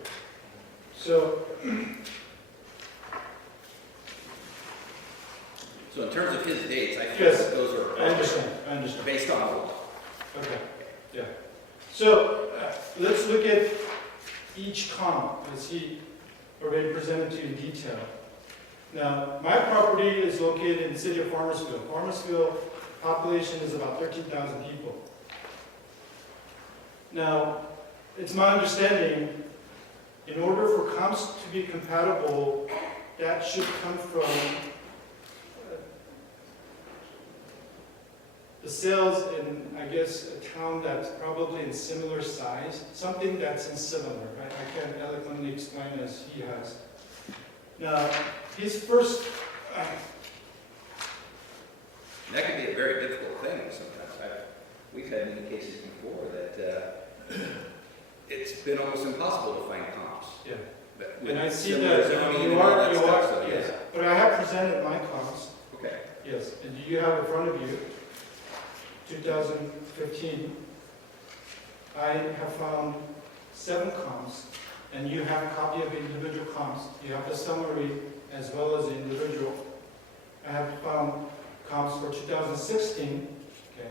So, So in terms of his dates, I think Yes, that those are I understand. based on law. Okay, yeah. So, let's look at each comp as he already presented to you in detail. Now, my property is located in the city of Farmersville. Farmersville population is about 13,000 people. Now, it's my understanding, in order for comps to be compatible, that should come from the sales in, I guess, a town that's probably in similar size, something that's in similar. I can't eloquently explain as he has. Now, his first, That can be a very difficult thing sometimes. We've had many cases before that it's been almost impossible to find comps. yeah, But and I with see similar that zoning you and all are, that you stuff, are, so yes. yeah. But I have presented my comps, Okay. yes, and do you have in front of you 2015? I have found 7 comps, and you have a copy of individual comps. You have the summary as well as the individual. I have found comps for 2016, okay.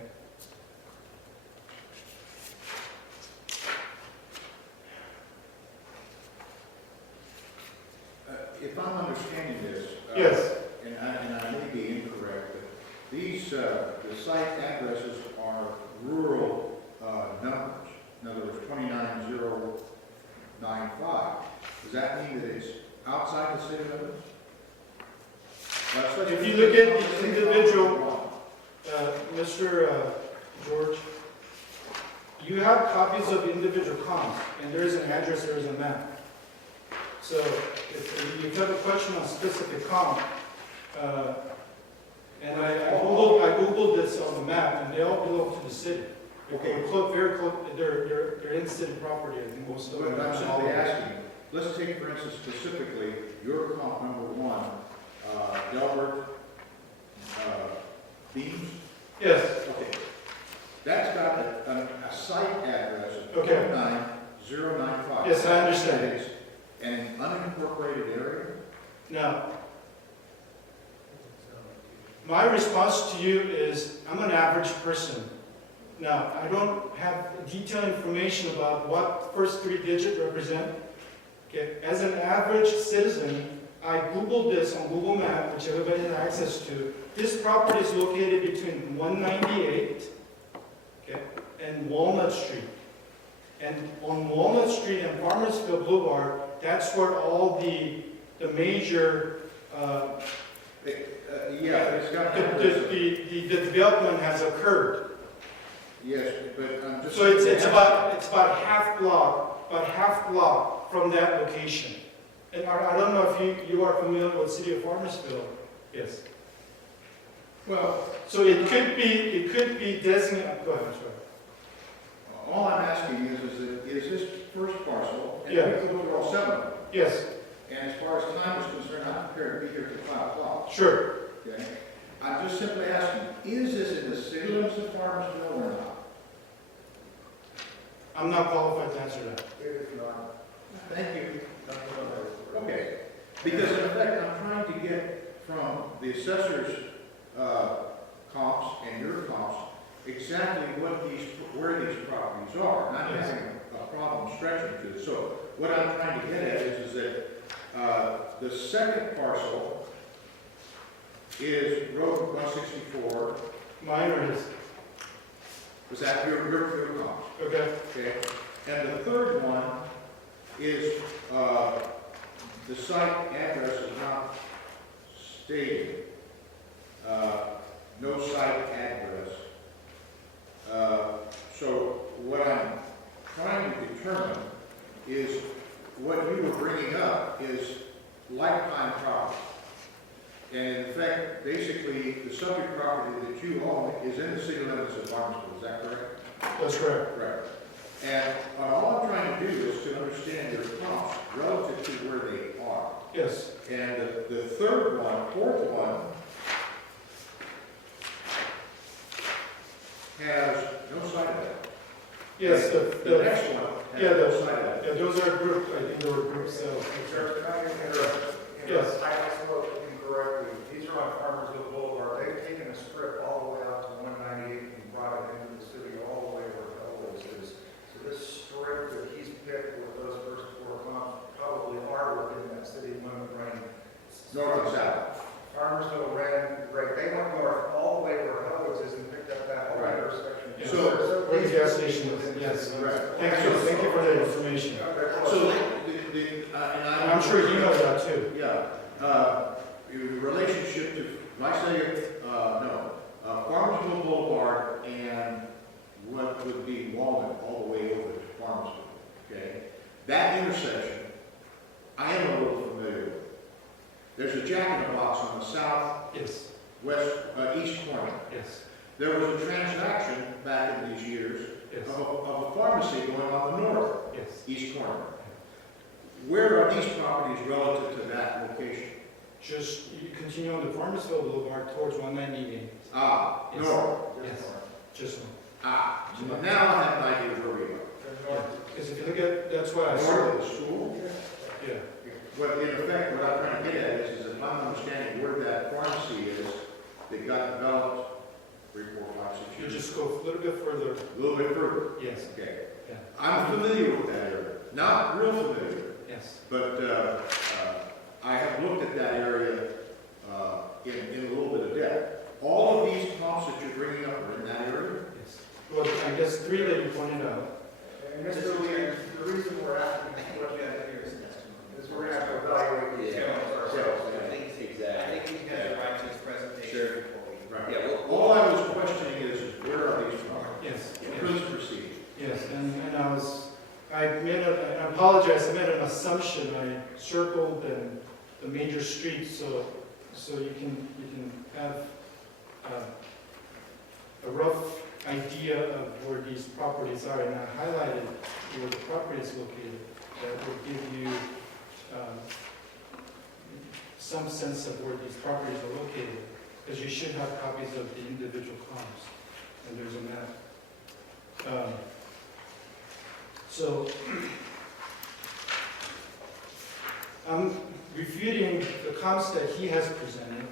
If I'm understanding this. Yes, And I may be incorrect, but these, the site addresses are rural numbers. In other words, 29095. Does that mean that it's outside the city limits? if you look at the individual, Mr. George, you have copies of individual comps, and there is an address, there is a map. So if you have a question on specific comp, and I Googled this on the map, and they all belong to the city. Okay. They're close, very close, they're in city property, I think most of them. But I'm simply asking, let's take, for instance, specifically, your comp number 1, Delbert Beams. Yes, Okay. That's got a site address of Okay. 29095. Yes, I understand. It's an unincorporated area? now, my response to you is, I'm an average person. Now, I don't have detailed information about what first 3 digits represent. Okay, as an average citizen, I Googled this on Google Maps, which everybody has access to This property is located between 198, okay, and Walnut Street. And on Walnut Street and Farmersville Boulevard, that's where all the major, Yeah, it's got to. the development has occurred. Yes, but I'm just. So it's about half block from that location. And I don't know if you are familiar with the city of Farmersville. Yes. Well, So it could be designated, go ahead, I'm sorry. all I'm asking is this first parcel, and we Yeah. can look at all 7 of them. Yes, And as far as time is concerned, I'm prepared to be here till 5 o'clock, sure. okay? I'm just simply asking, is this in the city limits of Farmersville or not? I'm not qualified to answer that. It is not. Thank you. Okay, because in effect, I'm trying to get from the assessor's comps and your comps exactly where these properties are. And I'm having a problem stretching to it. So what I'm trying to get at is that the second parcel is Road 164. Mine or his? Was that your comps? Okay. Okay, and the third one is, the site address is not stated. No site address. So what I'm trying to determine is what you were bringing up is lifetime property. And in fact, basically, the subject property that you own is in the city limits of Farmersville, is that correct? That's correct. Correct. And all I'm trying to do is to understand your comps relative to where they are. Yes. And the third one, fourth one, has no side of it. Yes, The next one yeah, has no side of it. yeah, those are grouped, I think they were group sales. Sir, can I interrupt? Yes. I spoke incorrectly. These are on Farmersville Boulevard. They've taken a strip all the way out to 198 and brought it into the city all the way where Elwood is. So this strip that he's picked with those first 4 comps probably are within that city limit range. North and south. Farmersville ran, right, they went north all the way where Elwood is and picked up that whole Right. intersection. Yes. So- Where the gas station is, yes. Thank you for that information. So, and I'm sure you know that too. Yeah, your relationship to, like say, Farmersville Boulevard and what would be Walnut all the way over to Farmersville, okay? That intersection, I am a little familiar with. There's a Jack in the Box on the Yes, east corner. yes, There was a transaction back in these years yes, of a pharmacy going on the north, yes. east corner. Where are these properties relative to that location? Just, you continue on the Farmersville Boulevard towards 198. Ah, Yes. north. Yes, just one. Ah, so now I have an idea of where we are. Because if you look at, that's why I North said, of the school? yeah, Well, in effect, what I'm trying to get at is if I'm understanding where that pharmacy is, that got developed 3, 4, 5, 6 you years, just go a little bit further, a little bit further. yes, Okay. yeah, I'm familiar with that area. Not real familiar, yes, but I have looked at that area in a little bit of depth. All of these comps that you're bringing up are in that area? yes. Well, I guess 3 that you pointed out. And Mr. Lee, the reason we're asking this question is we're going to have to evaluate these Yeah. counts ourselves. I think it's I exactly. think he has a right to his presentation. Sure. before we- Right. Yeah, well, All I was questioning is where are these properties? Yes, Please proceed. yes, and I apologize, I made an assumption, I circled the major streets, so you can have a rough idea of where these properties are, and I highlighted where the property is located. That will give you some sense of where these properties are located, because you should have copies of the individual comps, and there's a map. So, I'm refuting the comps that he has presented.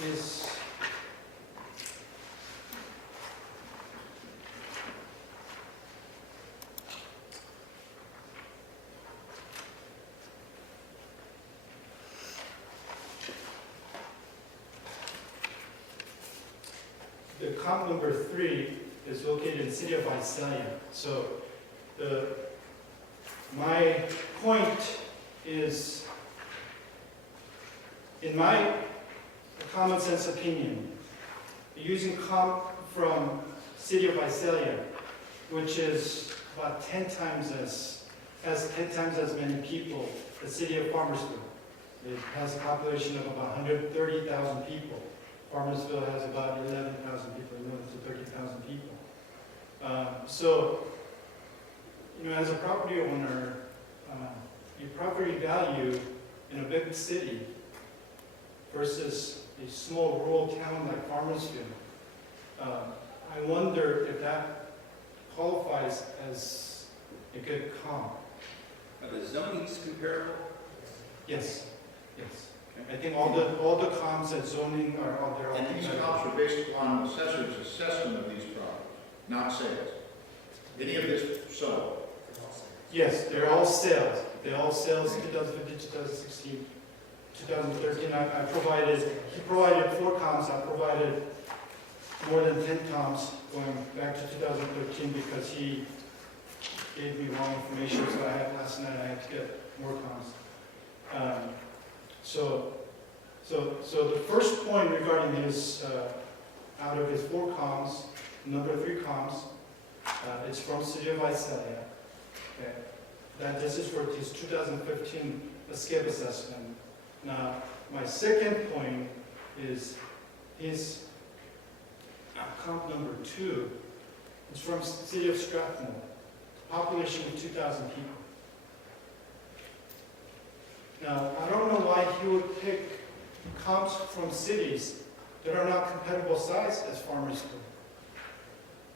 His the comp number 3 is located in the city of Visalia. So my point is, in my common sense opinion, using comp from city of Visalia, which is about 10 times as many people, the city of Farmersville. It has a population of about 130,000 people. Farmersville has about 11,000 people, 11 to 30,000 people. So, as a property owner, your property value in a big city versus a small rural town like Farmersville, I wonder if that qualifies as a good comp. Are the zonings comparable? Yes, yes. Okay. I think all the comps and zoning are all there. And these comps are based upon assessor's assessment of these properties, not sales. Any of this sold? Yes, they're all sales. They're all sales, 2015, 2016, 2013. He provided 4 comps. I provided more than 10 comps going back to 2013 because he gave me wrong information. So last night I had to get more comps. So the first point regarding his, out of his 4 comps, number 3 comps, it's from City of Visalia. Okay. That this is for his 2015 escape assessment. Now, my second point is his comp number 2. It's from City of Strathmore, population of 2,000 people. Now, I don't know why he would pick comps from cities that are not compatible size as Farmersville.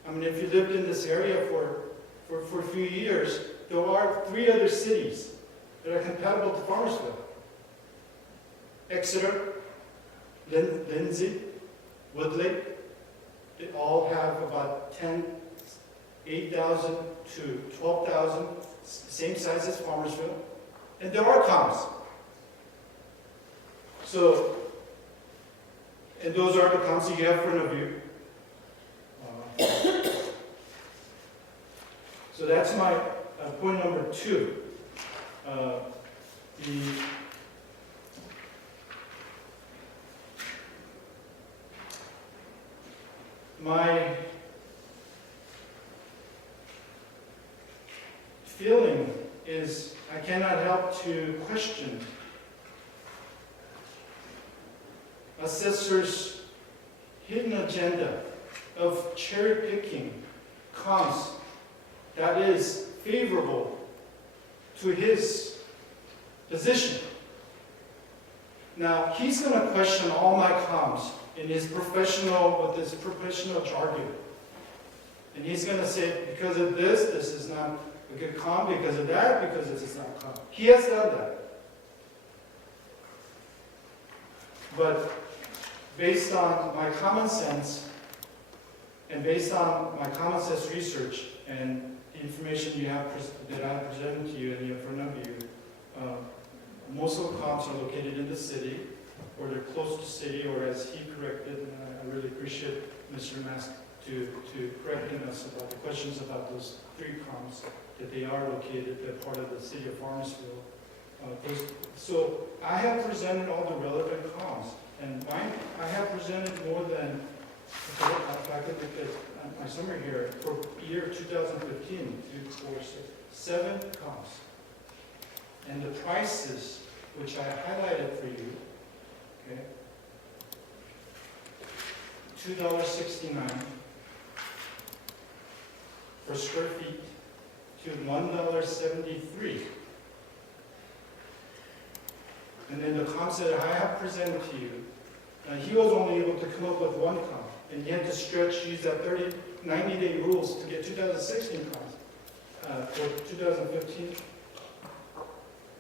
I mean, if you lived in this area for a few years, there are 3 other cities that are compatible to Farmersville. Exeter, Lindsay, Woodlake, they all have about 8,000 to 12,000, same size as Farmersville, and there are comps. So, and those are the comps that you have in front of you. So that's my point number 2. My feeling is I cannot help to question assessor's hidden agenda of cherry-picking comps that is favorable to his position. Now, he's going to question all my comps with his professional jargon. And he's going to say, because of this is not a good comp, because of that, because this is not a comp. He has done that. But based on my common sense, and based on my common sense research, and the information that I have presented to you and in front of you, most of the comps are located in the city, or they're close to city, or as he corrected, and I really appreciate Mr. Mask to correcting us about the questions about those 3 comps, that they are located, they're part of the city of Farmersville. So I have presented all the relevant comps, and I have presented more than, if I could look at my summary here, for year 2015, 2, 4, 6, 7 comps. And the prices, which I highlighted for you, okay, $2.69 per square feet to $1.73. And then the comps that I have presented to you, he was only able to come up with 1 comp, and he had to use that 90-day rules to get 2016 comps. For 2015,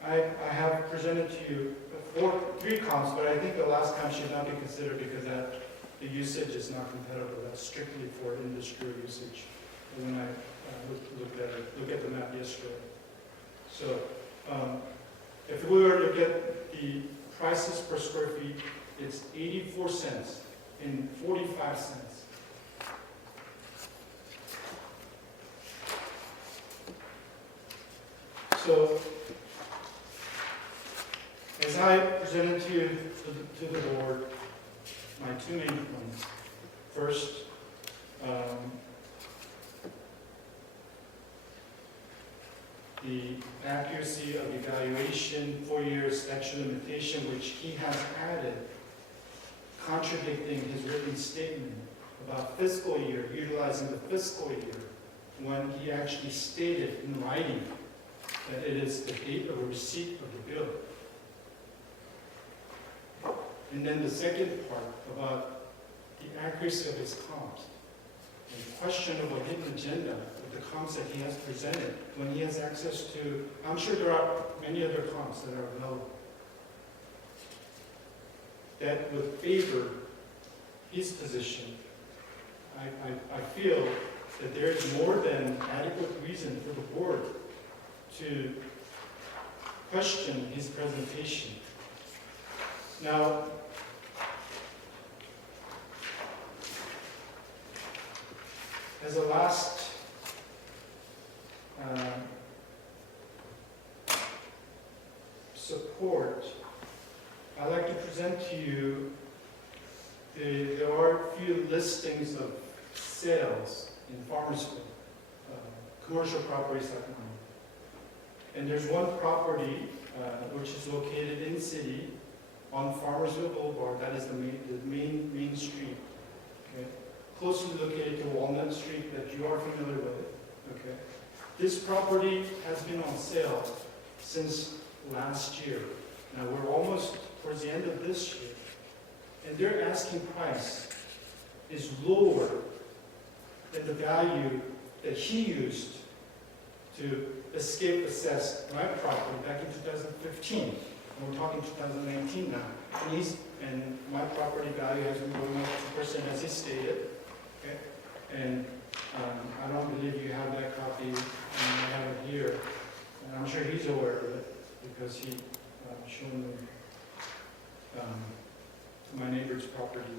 I have presented to you 3 comps, but I think the last comp should not be considered because the usage is not compatible. That's strictly for industrial usage. When I look at the map yesterday. So if we were to get the prices per square feet, it's 84 cents and 45 cents. So, as I presented to the board, my two main points. First, the accuracy of evaluation, 4-year statute of limitation, which he has added, contradicting his written statement about fiscal year, utilizing the fiscal year, when he actually stated in writing that it is the date of receipt of the bill. And then the second part about the accuracy of his comps, and questionable hidden agenda of the comps that he has presented when he has access to, I'm sure there are many other comps that are available that would favor his position. I feel that there is more than adequate reason for the board to question his presentation. Now, as a last support, I'd like to present to you, there are a few listings of sales in Farmersville, commercial properties like mine. And there's one property which is located in city on Farmersville Boulevard. That is the main street. Okay? Closely located to Walnut Street that you are familiar with. Okay? This property has been on sale since last year. Now we're almost towards the end of this year. And their asking price is lower than the value that he used to escape assess my property back in 2015. And we're talking 2019 now. And my property value has been going up 2% as he stated. Okay? And I don't believe you have that copy, and I have it here. And I'm sure he's aware of it because he showed me my neighbor's property.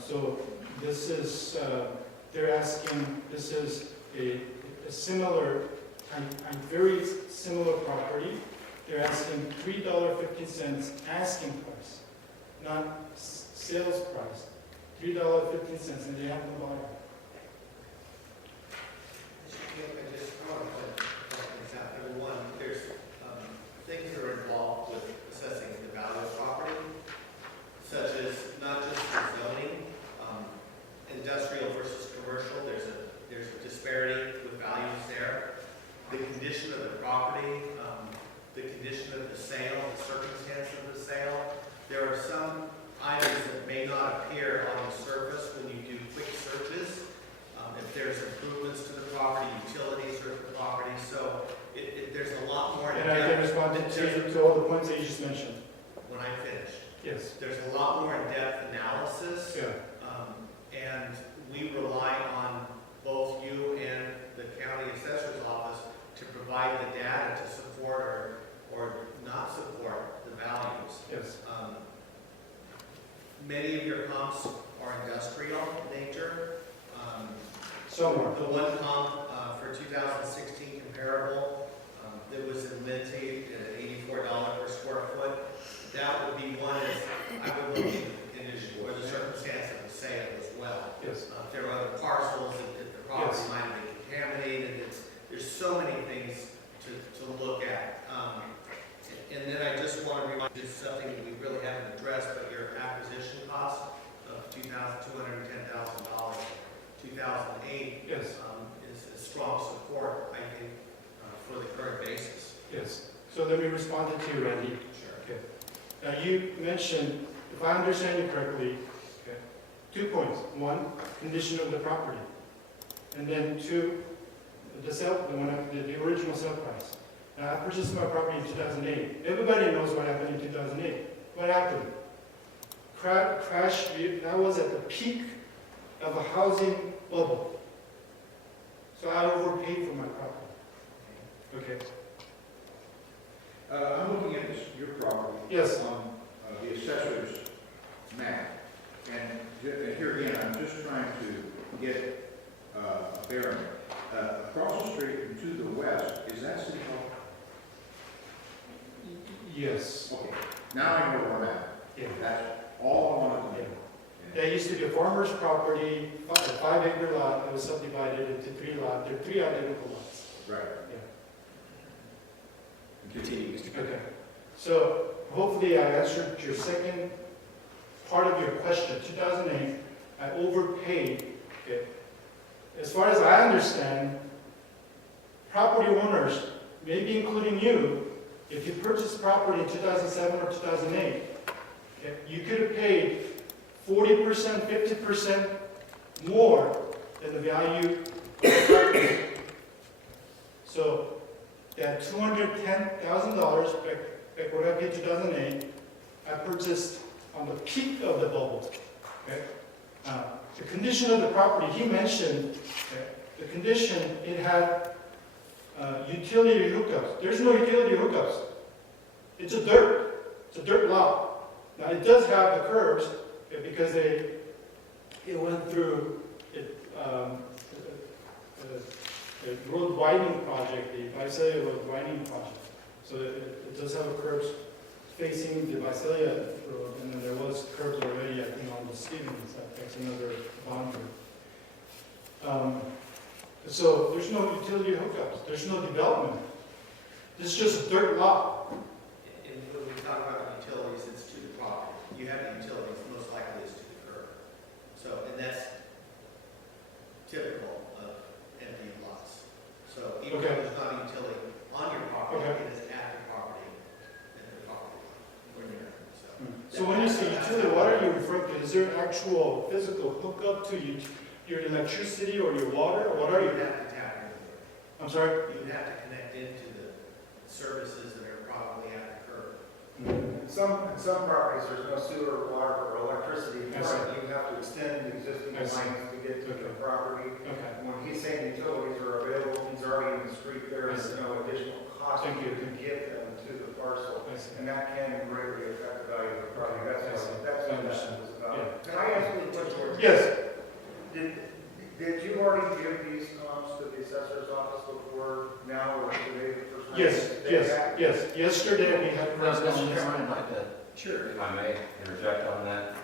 So this is, they're asking, this is a similar, a very similar property. They're asking $3.50 asking price, not sales price. $3.50, and they have no buyer. I just want to point things out. Number one, there's things that are involved with assessing the value of property, such as not just the zoning, industrial versus commercial. There's a disparity with values there. The condition of the property, the condition of the sale, the circumstance of the sale. There are some items that may not appear on the surface when you do quick searches. If there's improvements to the property, utilities or the property, so there's a lot more. And I can respond to all the points that you just mentioned. When I finish. Yes. There's a lot more in-depth analysis. Yeah. And we rely on both you and the county assessor's office to provide the data to support or not support the values. Yes. Many of your comps are industrial in nature. Somewhere. The one comp for 2016 comparable that was in Lindsay at $84 per square foot, that would be one I would look into, or the circumstance of the sale as well. Yes. If there are other parcels, if the property Yes. might have been contaminated, there's so many things to look at. And then I just want to remind you of something that we really haven't addressed, but your acquisition cost of $210,000, 2008, Yes. is a strong support, I think, for the current basis. Yes. So let me respond to you, Randy. Sure. Okay. Now you mentioned, if I understand you correctly, okay, 2 points. One, condition of the property, and then two, the original sale price. Now I purchased my property in 2008. Everybody knows what happened in 2008. What happened? Crash. That was at the peak of a housing bubble. So I overpaid for my property. Okay. I'm looking at your property. Yes. On the assessor's map. And here again, I'm just trying to get a bearing. Across the street and to the west, is that City Hall? Yes, Okay, now I know where I'm at. yeah. That's all I wanted to know. There used to be a farmer's property, a 5-acre lot that was subdivided into 3 lots. There are 3 identical lots. Right. Continue, Mr. Kemp. Okay. So hopefully I answered your second part of your question. 2008, I overpaid. Okay. As far as I understand, property owners, maybe including you, if you purchased property in 2007 or 2008, okay, you could have paid 40%, 50% more than the value of the property. So that $210,000 back when I paid 2008, I purchased on the peak of the bubble. Okay? The condition of the property, he mentioned, okay, the condition, it had utility hookups. There's no utility hookups. It's a dirt lot. Now it does have the curbs, okay, because it went through the road widening project, the Visalia road widening project. So it does have a curbs facing the Visalia road, and then there was curbs already, I think, on the Stevens. That's another boundary. So there's no utility hookups. There's no development. It's just a dirt lot. And when we talk about utilities, it's to the property. You have the utilities, most likely it's to the curb. So, and that's typical of empty lots. So even though Okay. there's not a utility on your property, Okay. it is at the property, and the property when you're, so. So when you say utility, what are you referring to? Is there an actual physical hookup to your electricity or your water? Or what are You you? have to tap into it. I'm sorry? You would have to connect into the services that are probably at the curb. In some properties, there's no sewer, water, or electricity. I see. You have to extend the existing I lines see. to get to the Okay. property. Okay. When he's saying utilities are available, he's already in the street, there is no additional cost Thank to you. get them to the parcel. I see. And that can greatly affect the value of the property. I see. That's I what that understand. was about. Yeah. Can I ask you a question? Yes. Did you already give these comps to the assessor's office before now or today the first time? Yes. Yesterday we had Mr. correspondence. Chairman, I'd like to, Sure. if I may, interject on that.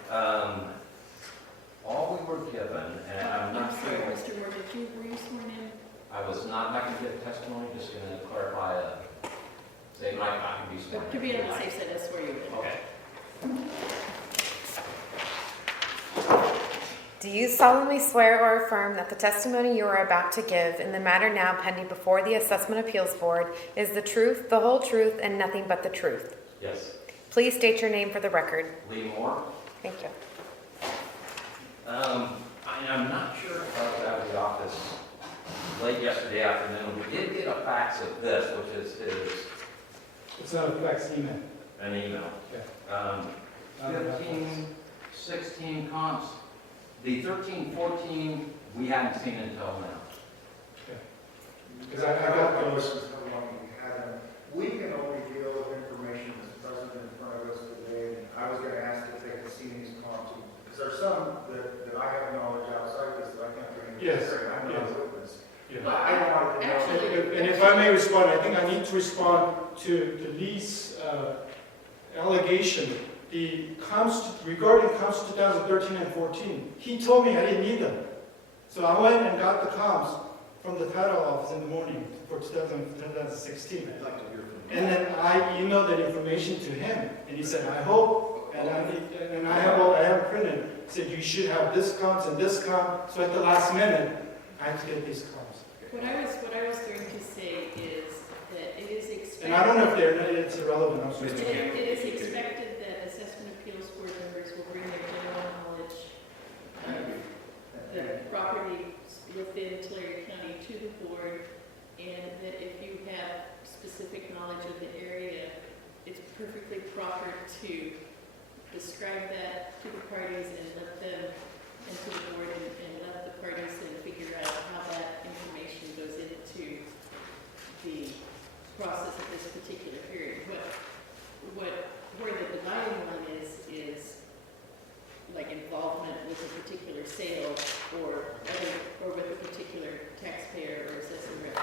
All we were given, and I'm I'm not sorry, sure, Mr. Moore, were you sworn in? I was not going to give testimony, just going to clarify, say Mike, I can be sworn. To be on the safe side, I swear you in. Okay. Do you solemnly swear or affirm that the testimony you are about to give in the matter now pending before the Assessment Appeals Board is the truth, the whole truth, and nothing but the truth? Yes. Please state your name for the record. Lee Moore. Thank you. I'm not sure if I was out of the office late yesterday afternoon. We did get a fax of this, which is It's not a fax email. an email. Okay. 15, 16 comps. The 13, 14, we hadn't seen until now. Because I got those. How long we had them. We can only deal with information that's present in front of us today. I was gonna ask if they could see these comps, because there's some that I have knowledge outside this that I can't bring into Yes, here. I'm not yes. a witness. Yeah. But I wanted to know. Actually- And if I may respond, I think I need to respond to Lee's allegation. The comps, regarding comps 2013 and 14, he told me I didn't need them. So I went and got the comps from the title office in the morning for 2016. I'd like to hear from you. And then I emailed that information to him, and he said, I hope, and I have printed, said you should have this comps and this comp, so at the last minute, I had to get these comps. What I was going to say is that it is expected. And I don't know if it's irrelevant, I'm sorry. Mr. It Campbell, it is if you could- expected that assessment appeals board members will bring their general knowledge of the property within Tulare County to the board, and that if you have specific knowledge of the area, it's perfectly proper to describe that to the parties and let them, and to the board, and let the parties then figure out how that information goes into the process of this particular period. Where the dividing line is like involvement with a particular sale or with a particular taxpayer or assessor rep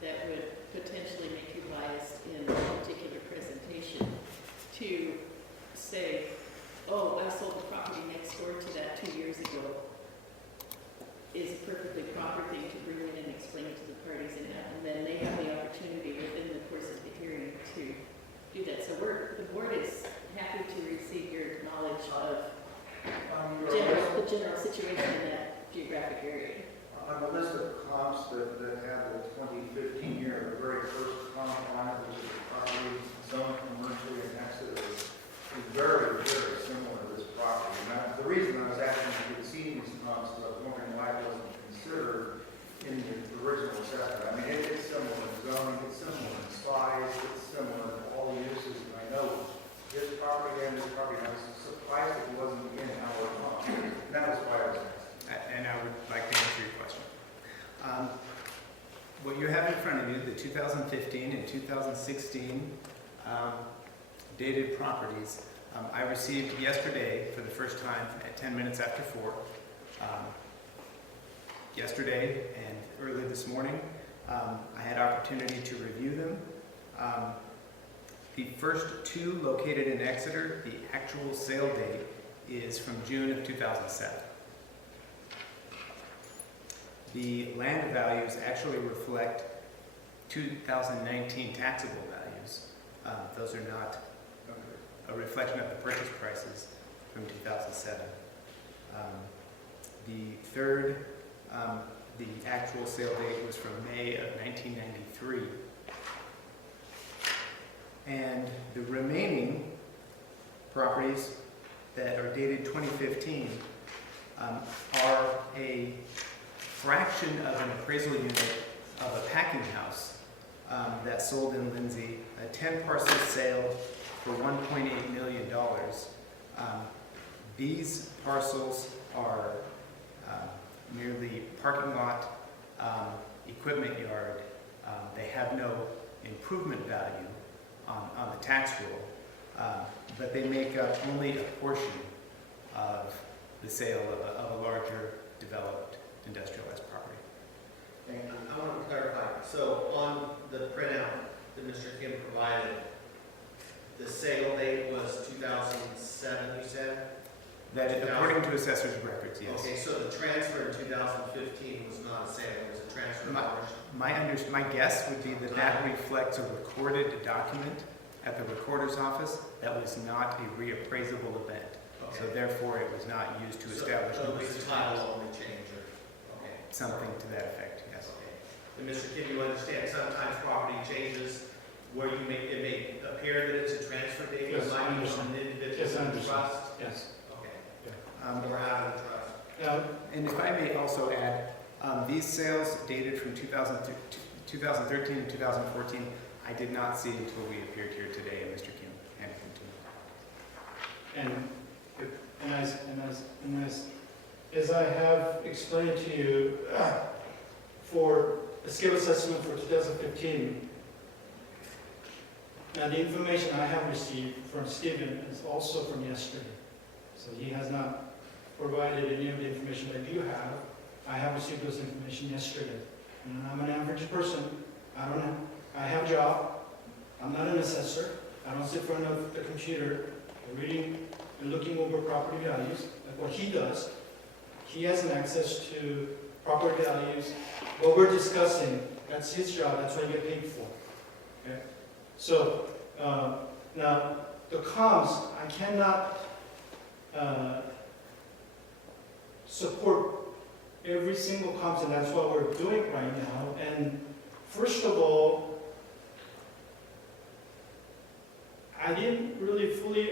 that would potentially make you biased in a particular presentation. is a perfectly proper thing to bring in and explain to the parties and that, and then they have the opportunity within the course of the hearing to do that. So the board is happy to receive your knowledge of the general situation in that geographic area. On the list of comps that had the 2015 year, the very first comp on it, which is the property zone commercially in Exeter, is very, very similar to this property. And the reason I was asking if you'd seen these comps is I was wondering why it wasn't considered in the original assessment. I mean, it's similar in zoning, it's similar in size, it's similar in all the uses, and I know this property and this property, I was surprised it wasn't in our comp. And that was why I was asking. And I would like to answer your question. What you have in front of you, the 2015 and 2016 dated properties, I received yesterday for the first time at 10 minutes after 4. Yesterday and early this morning, I had opportunity to review them. The first two located in Exeter, the actual sale date is from June of 2007. The land values actually reflect 2019 taxable values. Those are not a reflection of the purchase prices from 2007. The third, the actual sale date was from May of 1993. And the remaining properties that are dated 2015 are a fraction of an appraisal unit of a packing house that sold in Lindsay, a 10-parcel sale for $1.8 million. These parcels are merely parking lot, equipment yard. They have no improvement value on the tax roll, but they make up only a portion of the sale of a larger developed industrialized property. Thank you. I want to clarify. So on the printout that Mr. Kim provided, the sale date was 2007, you said? That is according to assessor's records, yes. Okay, so the transfer in 2015 was not a sale, it was a transfer of ownership. My guess would be that that reflects a recorded document at the recorder's office that was not a reappraisable event. Okay. So therefore, it was not used to establish So the it was basis. a title only change, or, okay. Something to that effect, yes. Okay. And Mr. Kim, you understand sometimes property changes where it may appear that it's a transfer date, Yes, it I might be understand. from an individual Yes, I to understand. trust. Yes. Okay. Or out of the trust. And if I may also add, these sales dated from 2013 and 2014, I did not see until we appeared here today, and Mr. Kim handed them to me. And as I have explained to you, for a scale assessment for 2015, now the information I have received from Stephen is also from yesterday. So he has not provided any of the information that you have. I have received those information yesterday. And I'm an average person. I have a job. I'm not an assessor. I don't sit in front of the computer reading and looking over property values like what he does. He has an access to property values. What we're discussing, that's his job. That's what I get paid for. Okay? So now the comps, I cannot support every single comps, and that's what we're doing right now. And first of all, I didn't really fully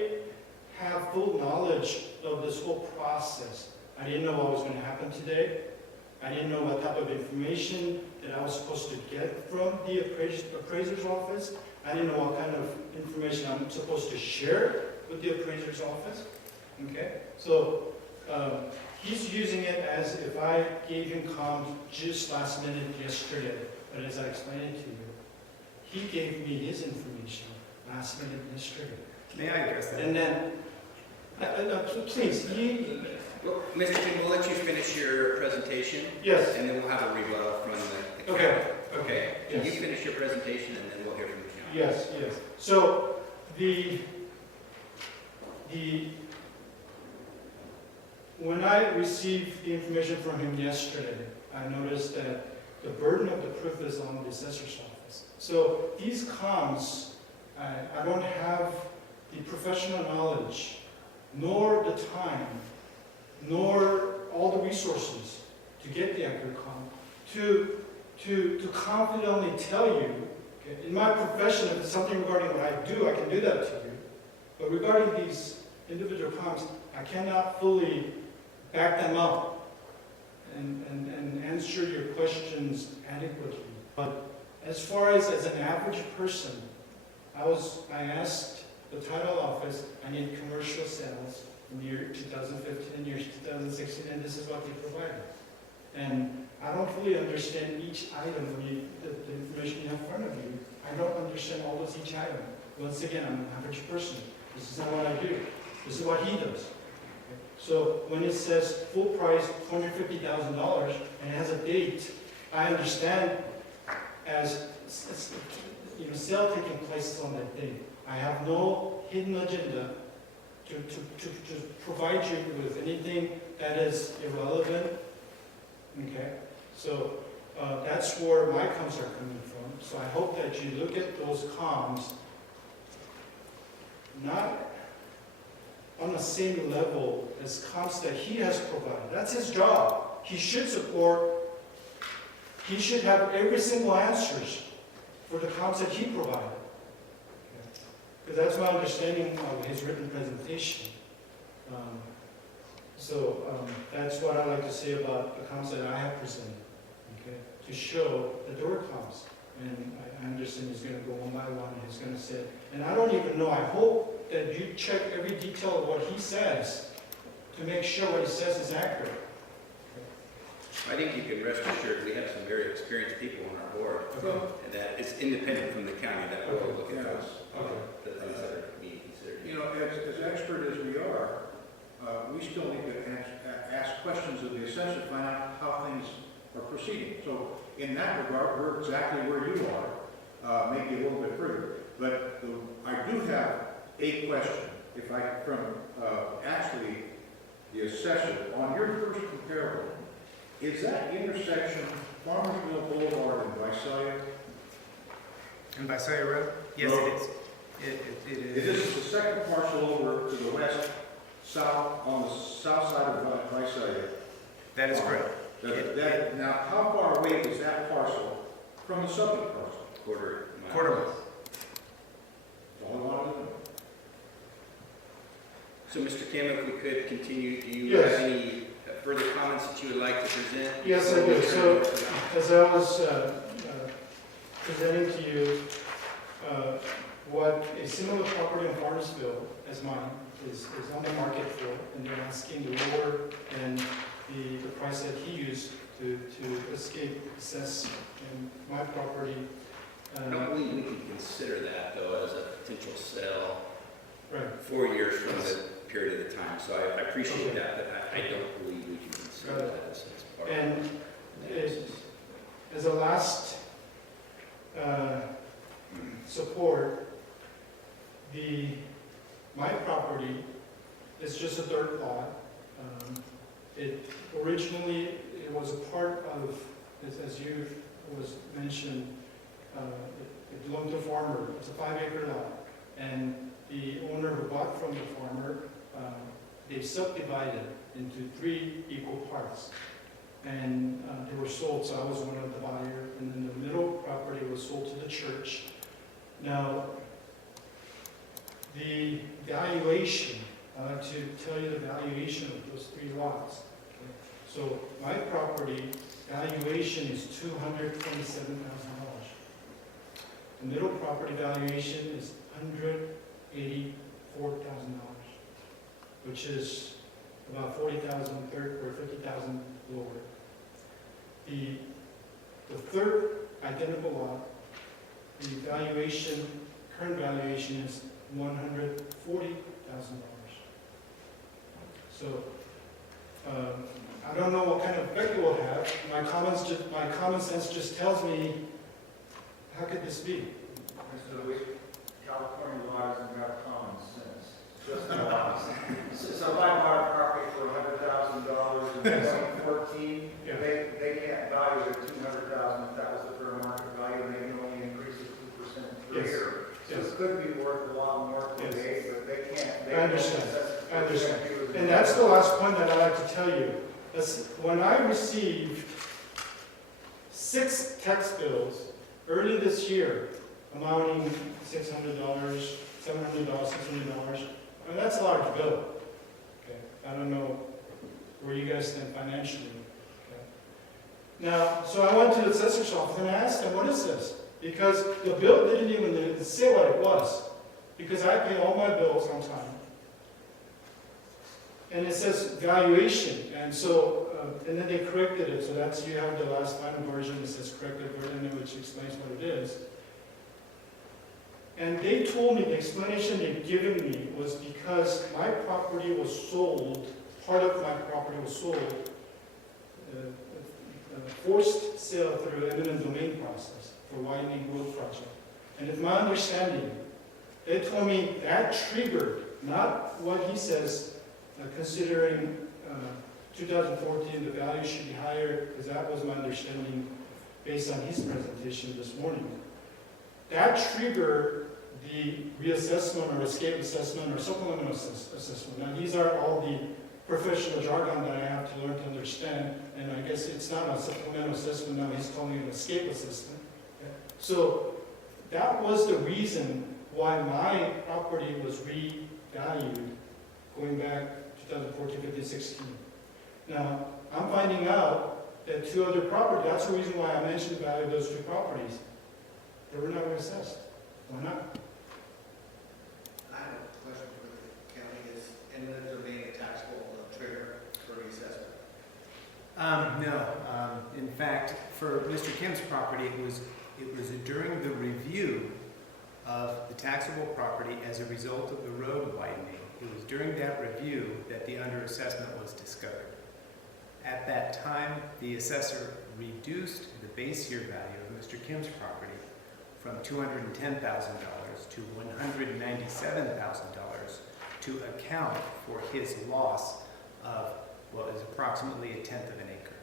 have full knowledge of this whole process. I didn't know what was going to happen today. I didn't know what type of information that I was supposed to get from the appraiser's office. I didn't know what kind of information I'm supposed to share with the appraiser's office. Okay, so he's using it as if I gave him comps just last minute yesterday. But as I explained it to you, he gave me his information last minute yesterday. May I address that? And then, please, Well, Mr. Kim, we'll let you finish your presentation, yes, and then we'll have a rebuttal from the okay, county. Okay? Can you yes, finish your presentation, and then we'll hear from the county? yes, yes. So, when I received the information from him yesterday, I noticed that the burden of the proof is on the assessor's office. So these comms, I don't have the professional knowledge, nor the time, nor all the resources to get the accurate comm, to confidently tell you, okay, in my profession, if it's something regarding what I do, I can do that to you. But regarding these individual comms, I cannot fully back them up and answer your questions adequately. But as far as an average person, I asked the title office, I need commercial sales in year 2015 and year 2016, and this is what they provided. And I don't fully understand each item when the information you have in front of you. I don't understand all those each item. Once again, I'm an average person. This is not what I do. This is what he does. So when it says full price $250,000 and it has a date, I understand as sale taking place on that date. I have no hidden agenda to provide you with anything that is irrelevant. Okay, so that's where my comms are coming from. So I hope that you look at those comms not on the same level as comms that he has provided. That's his job. He should support, he should have every single answers for the comms that he provided. Because that's my understanding of his written presentation. That's what I like to say about the comms that I have presented, okay? To show that there were comms. And I understand he's going to go one by one and he's going to say, and I don't even know, I hope that you check every detail of what he says to make sure what he says is accurate. I think you can rest assured, we have some very experienced people on our board, Okay. and that it's independent from the county that will look at those, Okay. the things that are being considered. You know, as expert as we are, we still need to ask questions of the assessor to find out how things are proceeding. So in that regard, we're exactly where you are, maybe a little bit further. But I do have a question, if I, from actually the assessor, on your first comparable, is that intersection Farmersville Boulevard and Visalia? And Visalia Road? Yes, Road. it is. It Is is. this the second parcel over to the west, south, on the south side of Visalia? That is correct. Now, how far away is that parcel from the subject parcel? Quarter mile. Quarter mile. That's all I wanted to know. So, Mr. Kim, if we could continue, do you Yes. have any further comments that you would like to present? Yes, I do. So, as I was presenting to you, what a similar property in Farmersville as mine is on the market for, and they're asking lower than the price that he used to escape assess in my property. Don't we can consider that, though, as a potential sale Right. 4 years from the period of the time. So I appreciate Okay. that, but I don't believe we can consider Got it. that as part of And the analysis. as a last support, my property is just a dirt lot. Originally, it was a part of, as you was mentioned, it belonged to a farmer. It's a 5-acre lot. And the owner who bought from the farmer, they subdivided into 3 equal parts. And they were sold, so I was one of the buyers. And then the middle property was sold to the church. Now, the valuation, I'd like to tell you the valuation of those 3 lots. Okay. So my property valuation is $227,000. The middle property valuation is $184,000, which is about $40,000 or $50,000 lower. The third identical lot, the valuation, current valuation is $140,000. So I don't know what kind of effect it will have. My common sense just tells me, how could this be? Mr. Louis, California law doesn't have common sense, just the laws. So if I bought a property for $100,000 2014, Yeah. they can't value it at 200,000 if that was the fair market value, and they can only increase it 2% per Yes. year. So Yes. it could be worth a lot more today, but they can't. They I understand. don't assess it. I understand. They can't do it. And that's the last point that I'd like to tell you. When I received 6 tax bills early this year amounting $600, $700, $600, and that's a large bill. Okay, I don't know where you guys stand financially. Okay. Now, so I went to the assessor's office and I asked them, what is this? Because the bill didn't even say what it was. Because I pay all my bills on time. And it says valuation, and so, and then they corrected it, so that's, you have the last final version that says corrected version, which explains what it is. And they told me, the explanation they've given me was because my property was sold, part of my property was sold, forced sale through eminent domain process for widening road project. And it's my understanding, they told me that triggered, not what he says, considering 2014, the value should be higher, because that was my understanding based on his presentation this morning. That triggered the reassessment or escape assessment or supplemental assessment. Now, these are all the professional jargon that I have to learn to understand, and I guess it's not a supplemental assessment now, he's calling it an escape assessment. Okay? So that was the reason why my property was revalued going back 2014, 15, 16. Now, I'm finding out that 2 other properties, that's the reason why I mentioned the value of those 2 properties, they were not reassessed. Why not? I have a question for the county. Is eminent domain a taxable trigger for reassessment? No. In fact, for Mr. Kim's property, it was during the review of the taxable property as a result of the road widening. It was during that review that the underassessment was discovered. At that time, the assessor reduced the base year value of Mr. Kim's property from $210,000 to $197,000 to account for his loss of what is approximately 1/10 of an acre.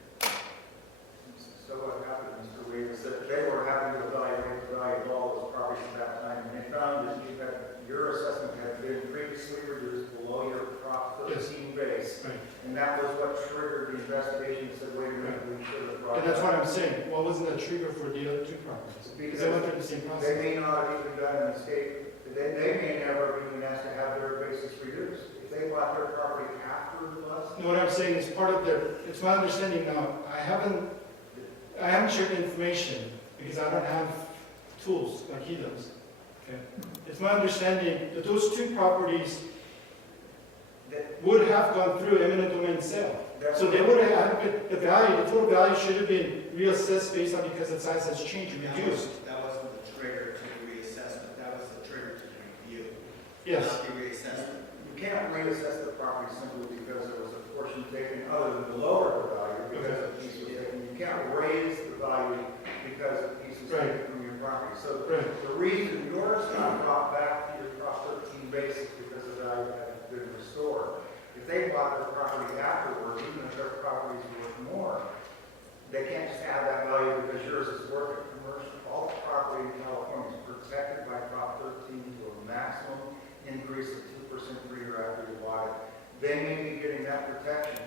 So what happened, Mr. Wade, is that they were having to evaluate the value of all those properties at that time, and they found that your assessment had been previously reduced below your Prop 13 base. Right. And that was what triggered the investigation, said, wait a minute, we should have brought And that's that what up. I'm saying. What wasn't the trigger for the other 2 properties? Because they went through the same They process. may not have even done an escape, they may never even ask to have their basis reduced. If they bought their property after the bust, No, what I'm saying is part of their, it's my understanding now, I haven't shared the information because I don't have tools like he does. Okay. It's my understanding that those 2 properties that, would have gone through eminent domain sale. that's. So they would have, the value, the total value should have been reassessed based on because the size has changed, reduced. That wasn't the trigger to the reassessment. That was the trigger to review. Yes. Not the reassessment. You can't reassess the property simply because there was a portion taken other than the lower the value because a piece was taken. You can't raise the value because a piece was Right. taken from your property. So Right. the reason yours got brought back to your Prop 13 basis because the value had been restored. If they bought their property afterwards, even if their property is worth more, they can't just add that value because yours is worth it. Commercial, all property in California is protected by Prop 13 to a maximum increase of 2% per year after you bought it. They may be getting that protection.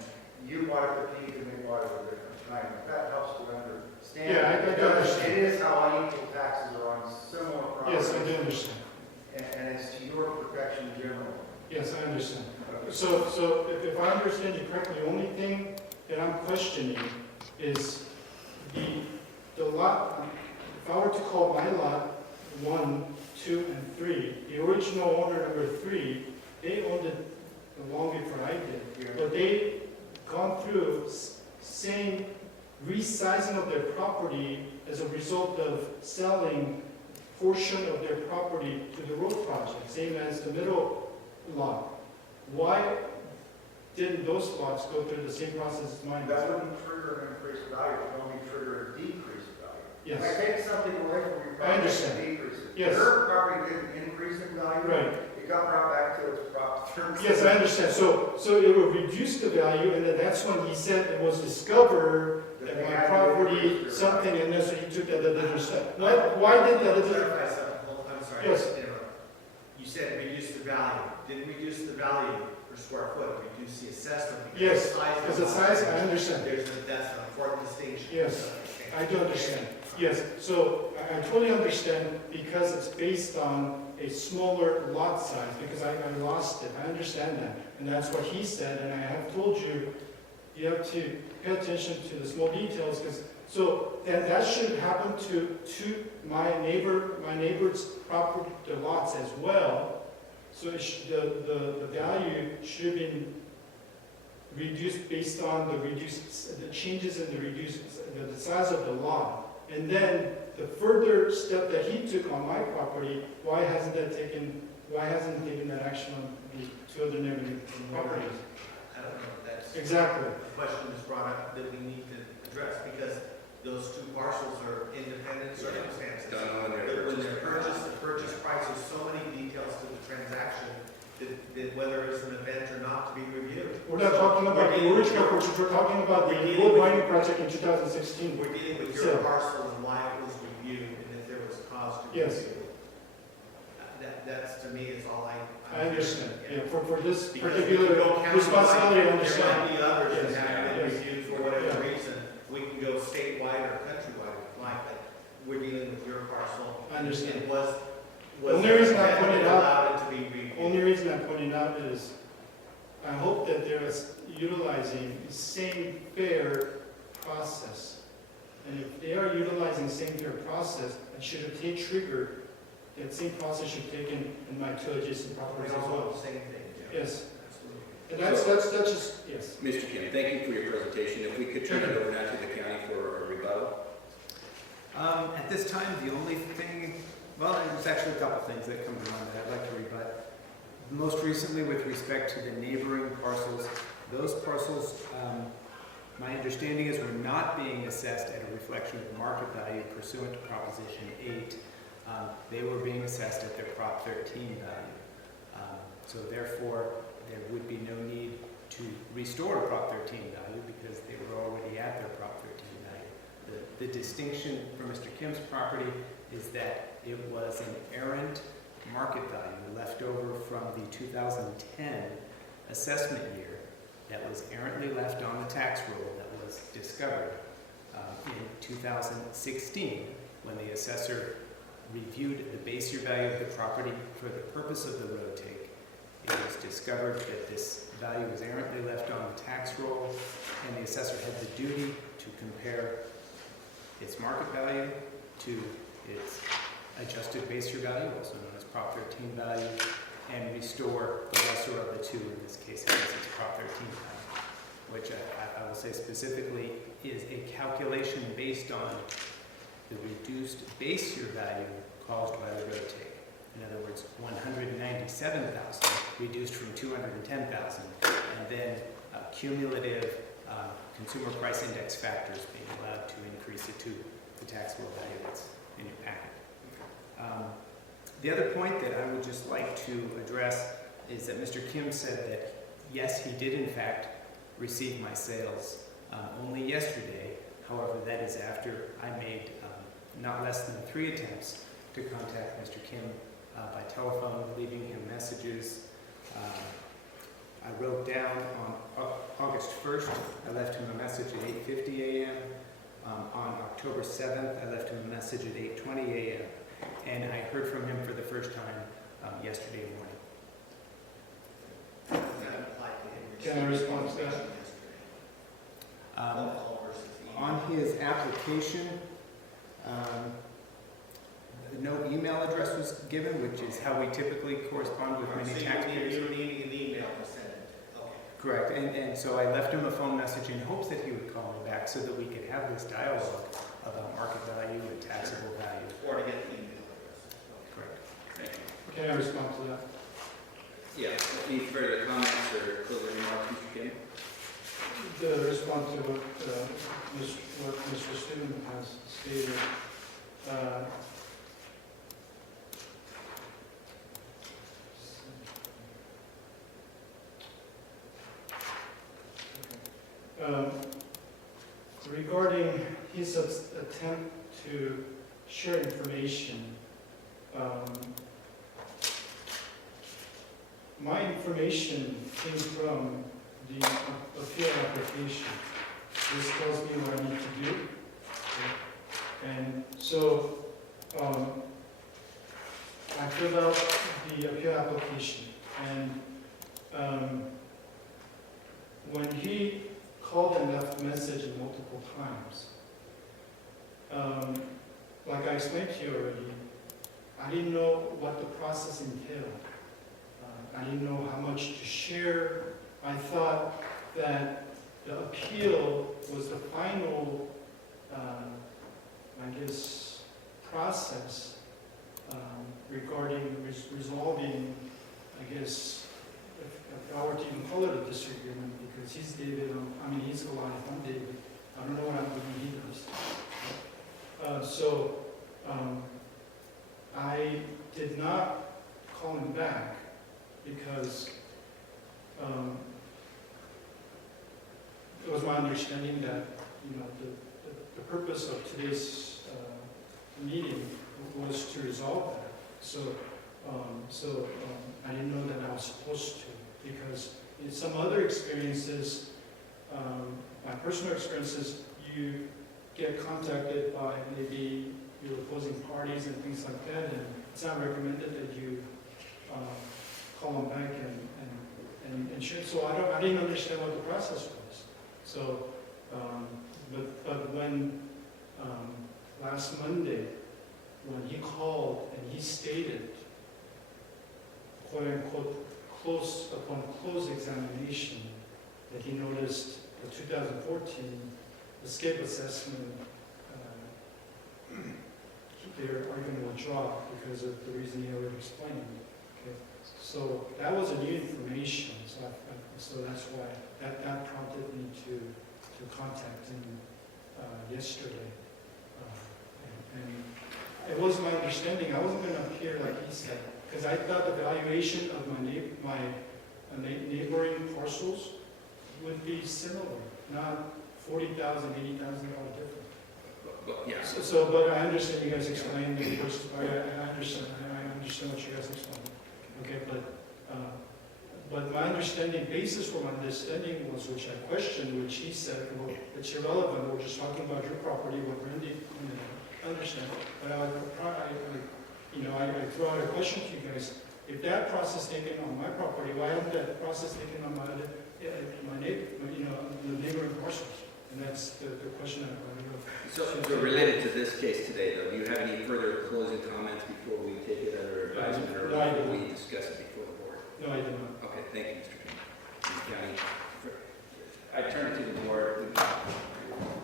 You bought it at the peak and they bought it at a different time. If that helps to understand. Yeah, I do understand. It is how unequal taxes are on similar properties. Yes, I do understand. And it's to your protection generally. Yes, I understand. So if I understand you correctly, the only thing that I'm questioning is the lot, if I were to call my lot 1, 2, and 3, the original owner number 3, they owned it long before I did. But they gone through same resizing of their property as a result of selling portion of their property to the road project, same as the middle lot. Why didn't those lots go through the same process as mine? That wouldn't trigger an increased value, it would only trigger a decreased value. Yes. If I take something away from your I property understand. and decrease it. Yes. Your property didn't increase in value. Right. It got brought back to its Prop terms. Yes, I understand. So it will reduce the value, and then that's when he said it was discovered that my property, something, and that's when he took that other step. Why did that Let me other? clarify something. I'm sorry. Yes. to interrupt. You said reduce the value. Didn't reduce the value per square foot, reduce the assessment. Yes, the size of because the size, I understand. That's an important distinction. Yes, I do understand. Yes, so I totally understand because it's based on a smaller lot size, because I lost it. I understand that. And that's what he said, and I have told you, you have to pay attention to the small details, because, so, and that should happen to my neighbor's property, the lots as well. So the value should have been reduced based on the changes in the size of the lot. And then the further step that he took on my property, why hasn't he taken that action on the two other neighboring properties? I don't know if that's. Exactly. A question is brought up that we need to address, because those two parcels are independent circumstances. Don't know when But when they're they're purchased, the purchase price, there's so many details to the transaction that whether it's an event or not to be reviewed. We're not talking about the original purchase, we're talking about the wood mining project in 2016. We're dealing with So- your parcel and why it was reviewed and if there was cause to review. Yes. That's, to me, is all I understand. Yeah, for this Because particular we can go count responsibility, I There understand. might be others Yes, that haven't been yes. reviewed for whatever reason. We can go statewide or countrywide if we like, but we're dealing with your parcel. I understand. And was Only there reason I intent pointed to out- allow it to be reviewed? Only reason I'm pointing out is, I hope that they're utilizing the same fair process. And if they are utilizing the same fair process, it should have triggered, that same process should have taken in my two adjacent We properties as all well. want the same thing. Yes, Absolutely. and that's just, yes. Mr. Kim, thank you for your presentation. If we could turn it over now to the county for a rebuttal. At this time, the only thing, well, there's actually a couple things that come to mind that I'd like to rebut. Most recently, with respect to the neighboring parcels, those parcels, my understanding is were not being assessed at a reflection of market value pursuant to Proposition 8. They were being assessed at their Prop 13 value. So therefore, there would be no need to restore a Prop 13 value because they were already at their Prop 13 value. The distinction for Mr. Kim's property is that it was an errant market value left over from the 2010 assessment year that was errantly left on the tax roll that was discovered in 2016 when the assessor reviewed the base year value of the property for the purpose of the road take. It was discovered that this value was errantly left on the tax roll, and the assessor had the duty to compare its market value to its adjusted base year value, also known as Prop 13 value, and restore the lesser of the two. In this case, it was its Prop 13 value, which I will say specifically is a calculation based on the reduced base year value caused by the road take. In other words, 197,000 reduced from 210,000, and then cumulative consumer price index factors being allowed to increase it to the taxable value that's in your packet. The other point that I would just like to address is that Mr. Kim said that, yes, he did in fact receive my sales only yesterday. However, that is after I made not less than 3 attempts to contact Mr. Kim by telephone, leaving him messages. I wrote down on August 1st, I left him a message at 8:50 a.m. On October 7th, I left him a message at 8:20 a.m. And I heard from him for the first time yesterday morning. That applied to him. Can I respond to that? Yesterday. Phone call versus email. On his application, no email address was given, which is how we typically correspond with many So taxpayers. you're needing an email to send it. Okay. Correct, and so I left him a phone message in hopes that he would call me back so that we could have this dialogue about market value and taxable value. Or to get the email address. Correct. Thank you. Can I respond to that? Yeah, any further comments or closing remarks, Mr. Kim? The response to what Mr. Stewart has stated. Regarding his attempt to share information, my information came from the appeal application. This tells me what I need to do. And so I filled out the appeal application. And when he called and left message multiple times, like I explained to you already, I didn't know what the process entailed. I didn't know how much to share. I thought that the appeal was the final, process regarding resolving, if I were to even call it a disagreement, because he's David, he's Goliath, I'm David. I don't know what he does. I did not call him back because it was my understanding that, the purpose of today's meeting was to resolve that. So I didn't know that I was supposed to, because in some other experiences, my personal experiences, you get contacted by maybe your opposing parties and things like that, and it's not recommended that you call them back and share. So I didn't understand what the process was. So, but when last Monday, when he called and he stated, quote unquote, upon close examination, that he noticed the 2014 escape assessment, they are going to withdraw because of the reason he already explained. Okay. So that was a new information. So that's why that prompted me to contact him yesterday. And it was my understanding I wasn't going to appear like he said, because I thought the valuation of my neighboring parcels would be similar, not $40,000, $80,000 difference. Yeah. But I understand you guys explained the first. I understand what you guys explained. Okay, but my understanding, basis for my understanding was, which I questioned, which he said, well, it's irrelevant. We're just talking about your property. What Randy, I understand. But I throw out a question to you guys. If that process taken on my property, why isn't that process taken on my neighbor, the neighboring parcels? And that's the question I want to know. So related to this case today, though, do you have any further closing comments before we take it under advisement, or No, I before don't. we discuss it before the board? No, I do not. Okay, thank you, Mr. County. I turn to the board.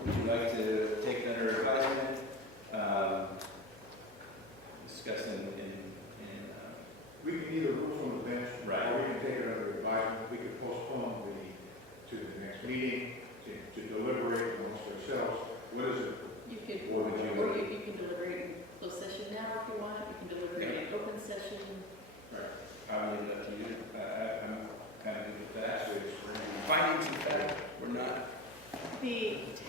Would you like to take it under advisement? Discuss We can either rule from the bench, Right. or we can take it under advisement. We could postpone to the next meeting to deliberate amongst ourselves. What is it? You could, What would you or like? you can deliberate in closed session now if you want. You can deliberate in open session. I'll leave it up to you. I'm kind of good with that. Findings of fact, we're not. The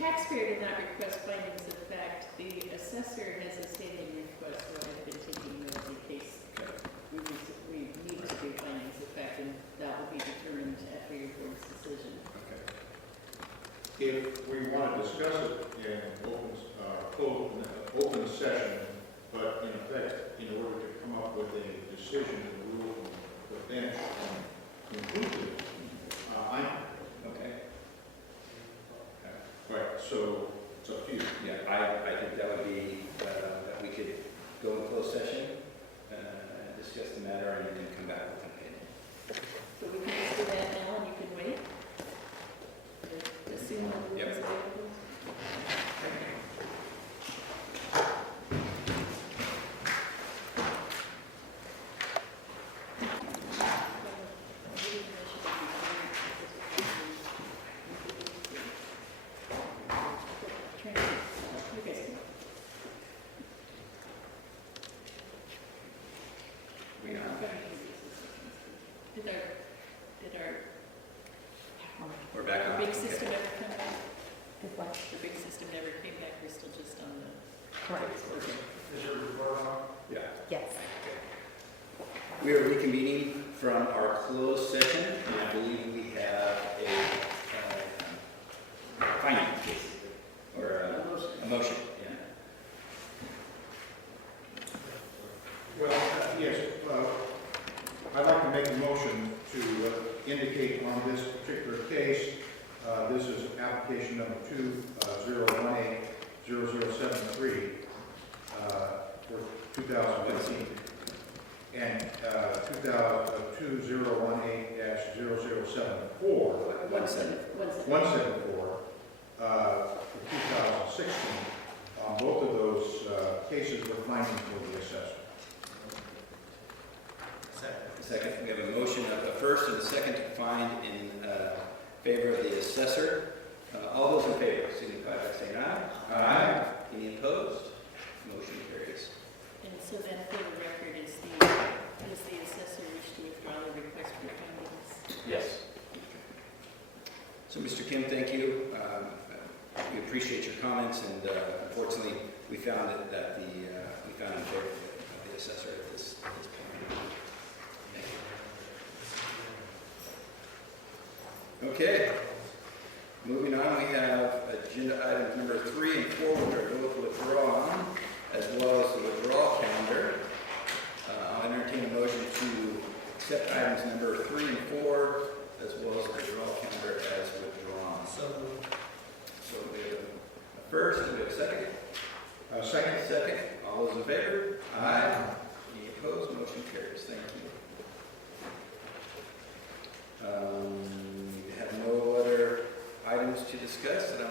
taxpayer did not request findings of fact. The assessor has a standing request, so I've been taking note of the case. We need to do findings of fact, and that will be determined after your board's decision. Okay. If we want to discuss it in open session, but in effect, in order to come up with a decision and rule from the bench conclusive, Okay. right, so it's up to you. Yeah, I think that would be, that we could go in closed session, discuss the matter, and then come back with an opinion. So we can just do that now, and you can wait. Assume the rule is available. We are. Did our We're back on. big Okay. system ever come back? the big system never came back, we're still just on the. Correct. Okay. Is your report on? Yeah. Yes. We are reconvening from our closed session, and I believe we have a finance case, or a motion, yeah. Well, yes, I'd like to make a motion to indicate on this particular case, this is application number 2018-0073 for 2015. And 2018-0074, 174, for 2016. Both of those cases were findings for the assessor. Second, we have a motion, a first and a second to find in favor of the assessor. All those in favor, signify by saying aye. Aye. Any opposed? Motion carries. And so then for the record, does the assessor wish to withdraw the request for findings? Yes. So, Mr. Kim, thank you. We appreciate your comments, and unfortunately, we found that we found in favor of the assessor at this point. Thank you. Okay. Moving on, we have agenda items number 3 and 4, which are both withdrawn, as well as the withdrawal calendar. I'll entertain a motion to accept items number 3 and 4, as well as the withdrawal calendar as withdrawn. So we have a first, and we have a second. Second. Second. All those in favor? Aye. Any opposed? Motion carries. Thank you. We have no other items to discuss that I'm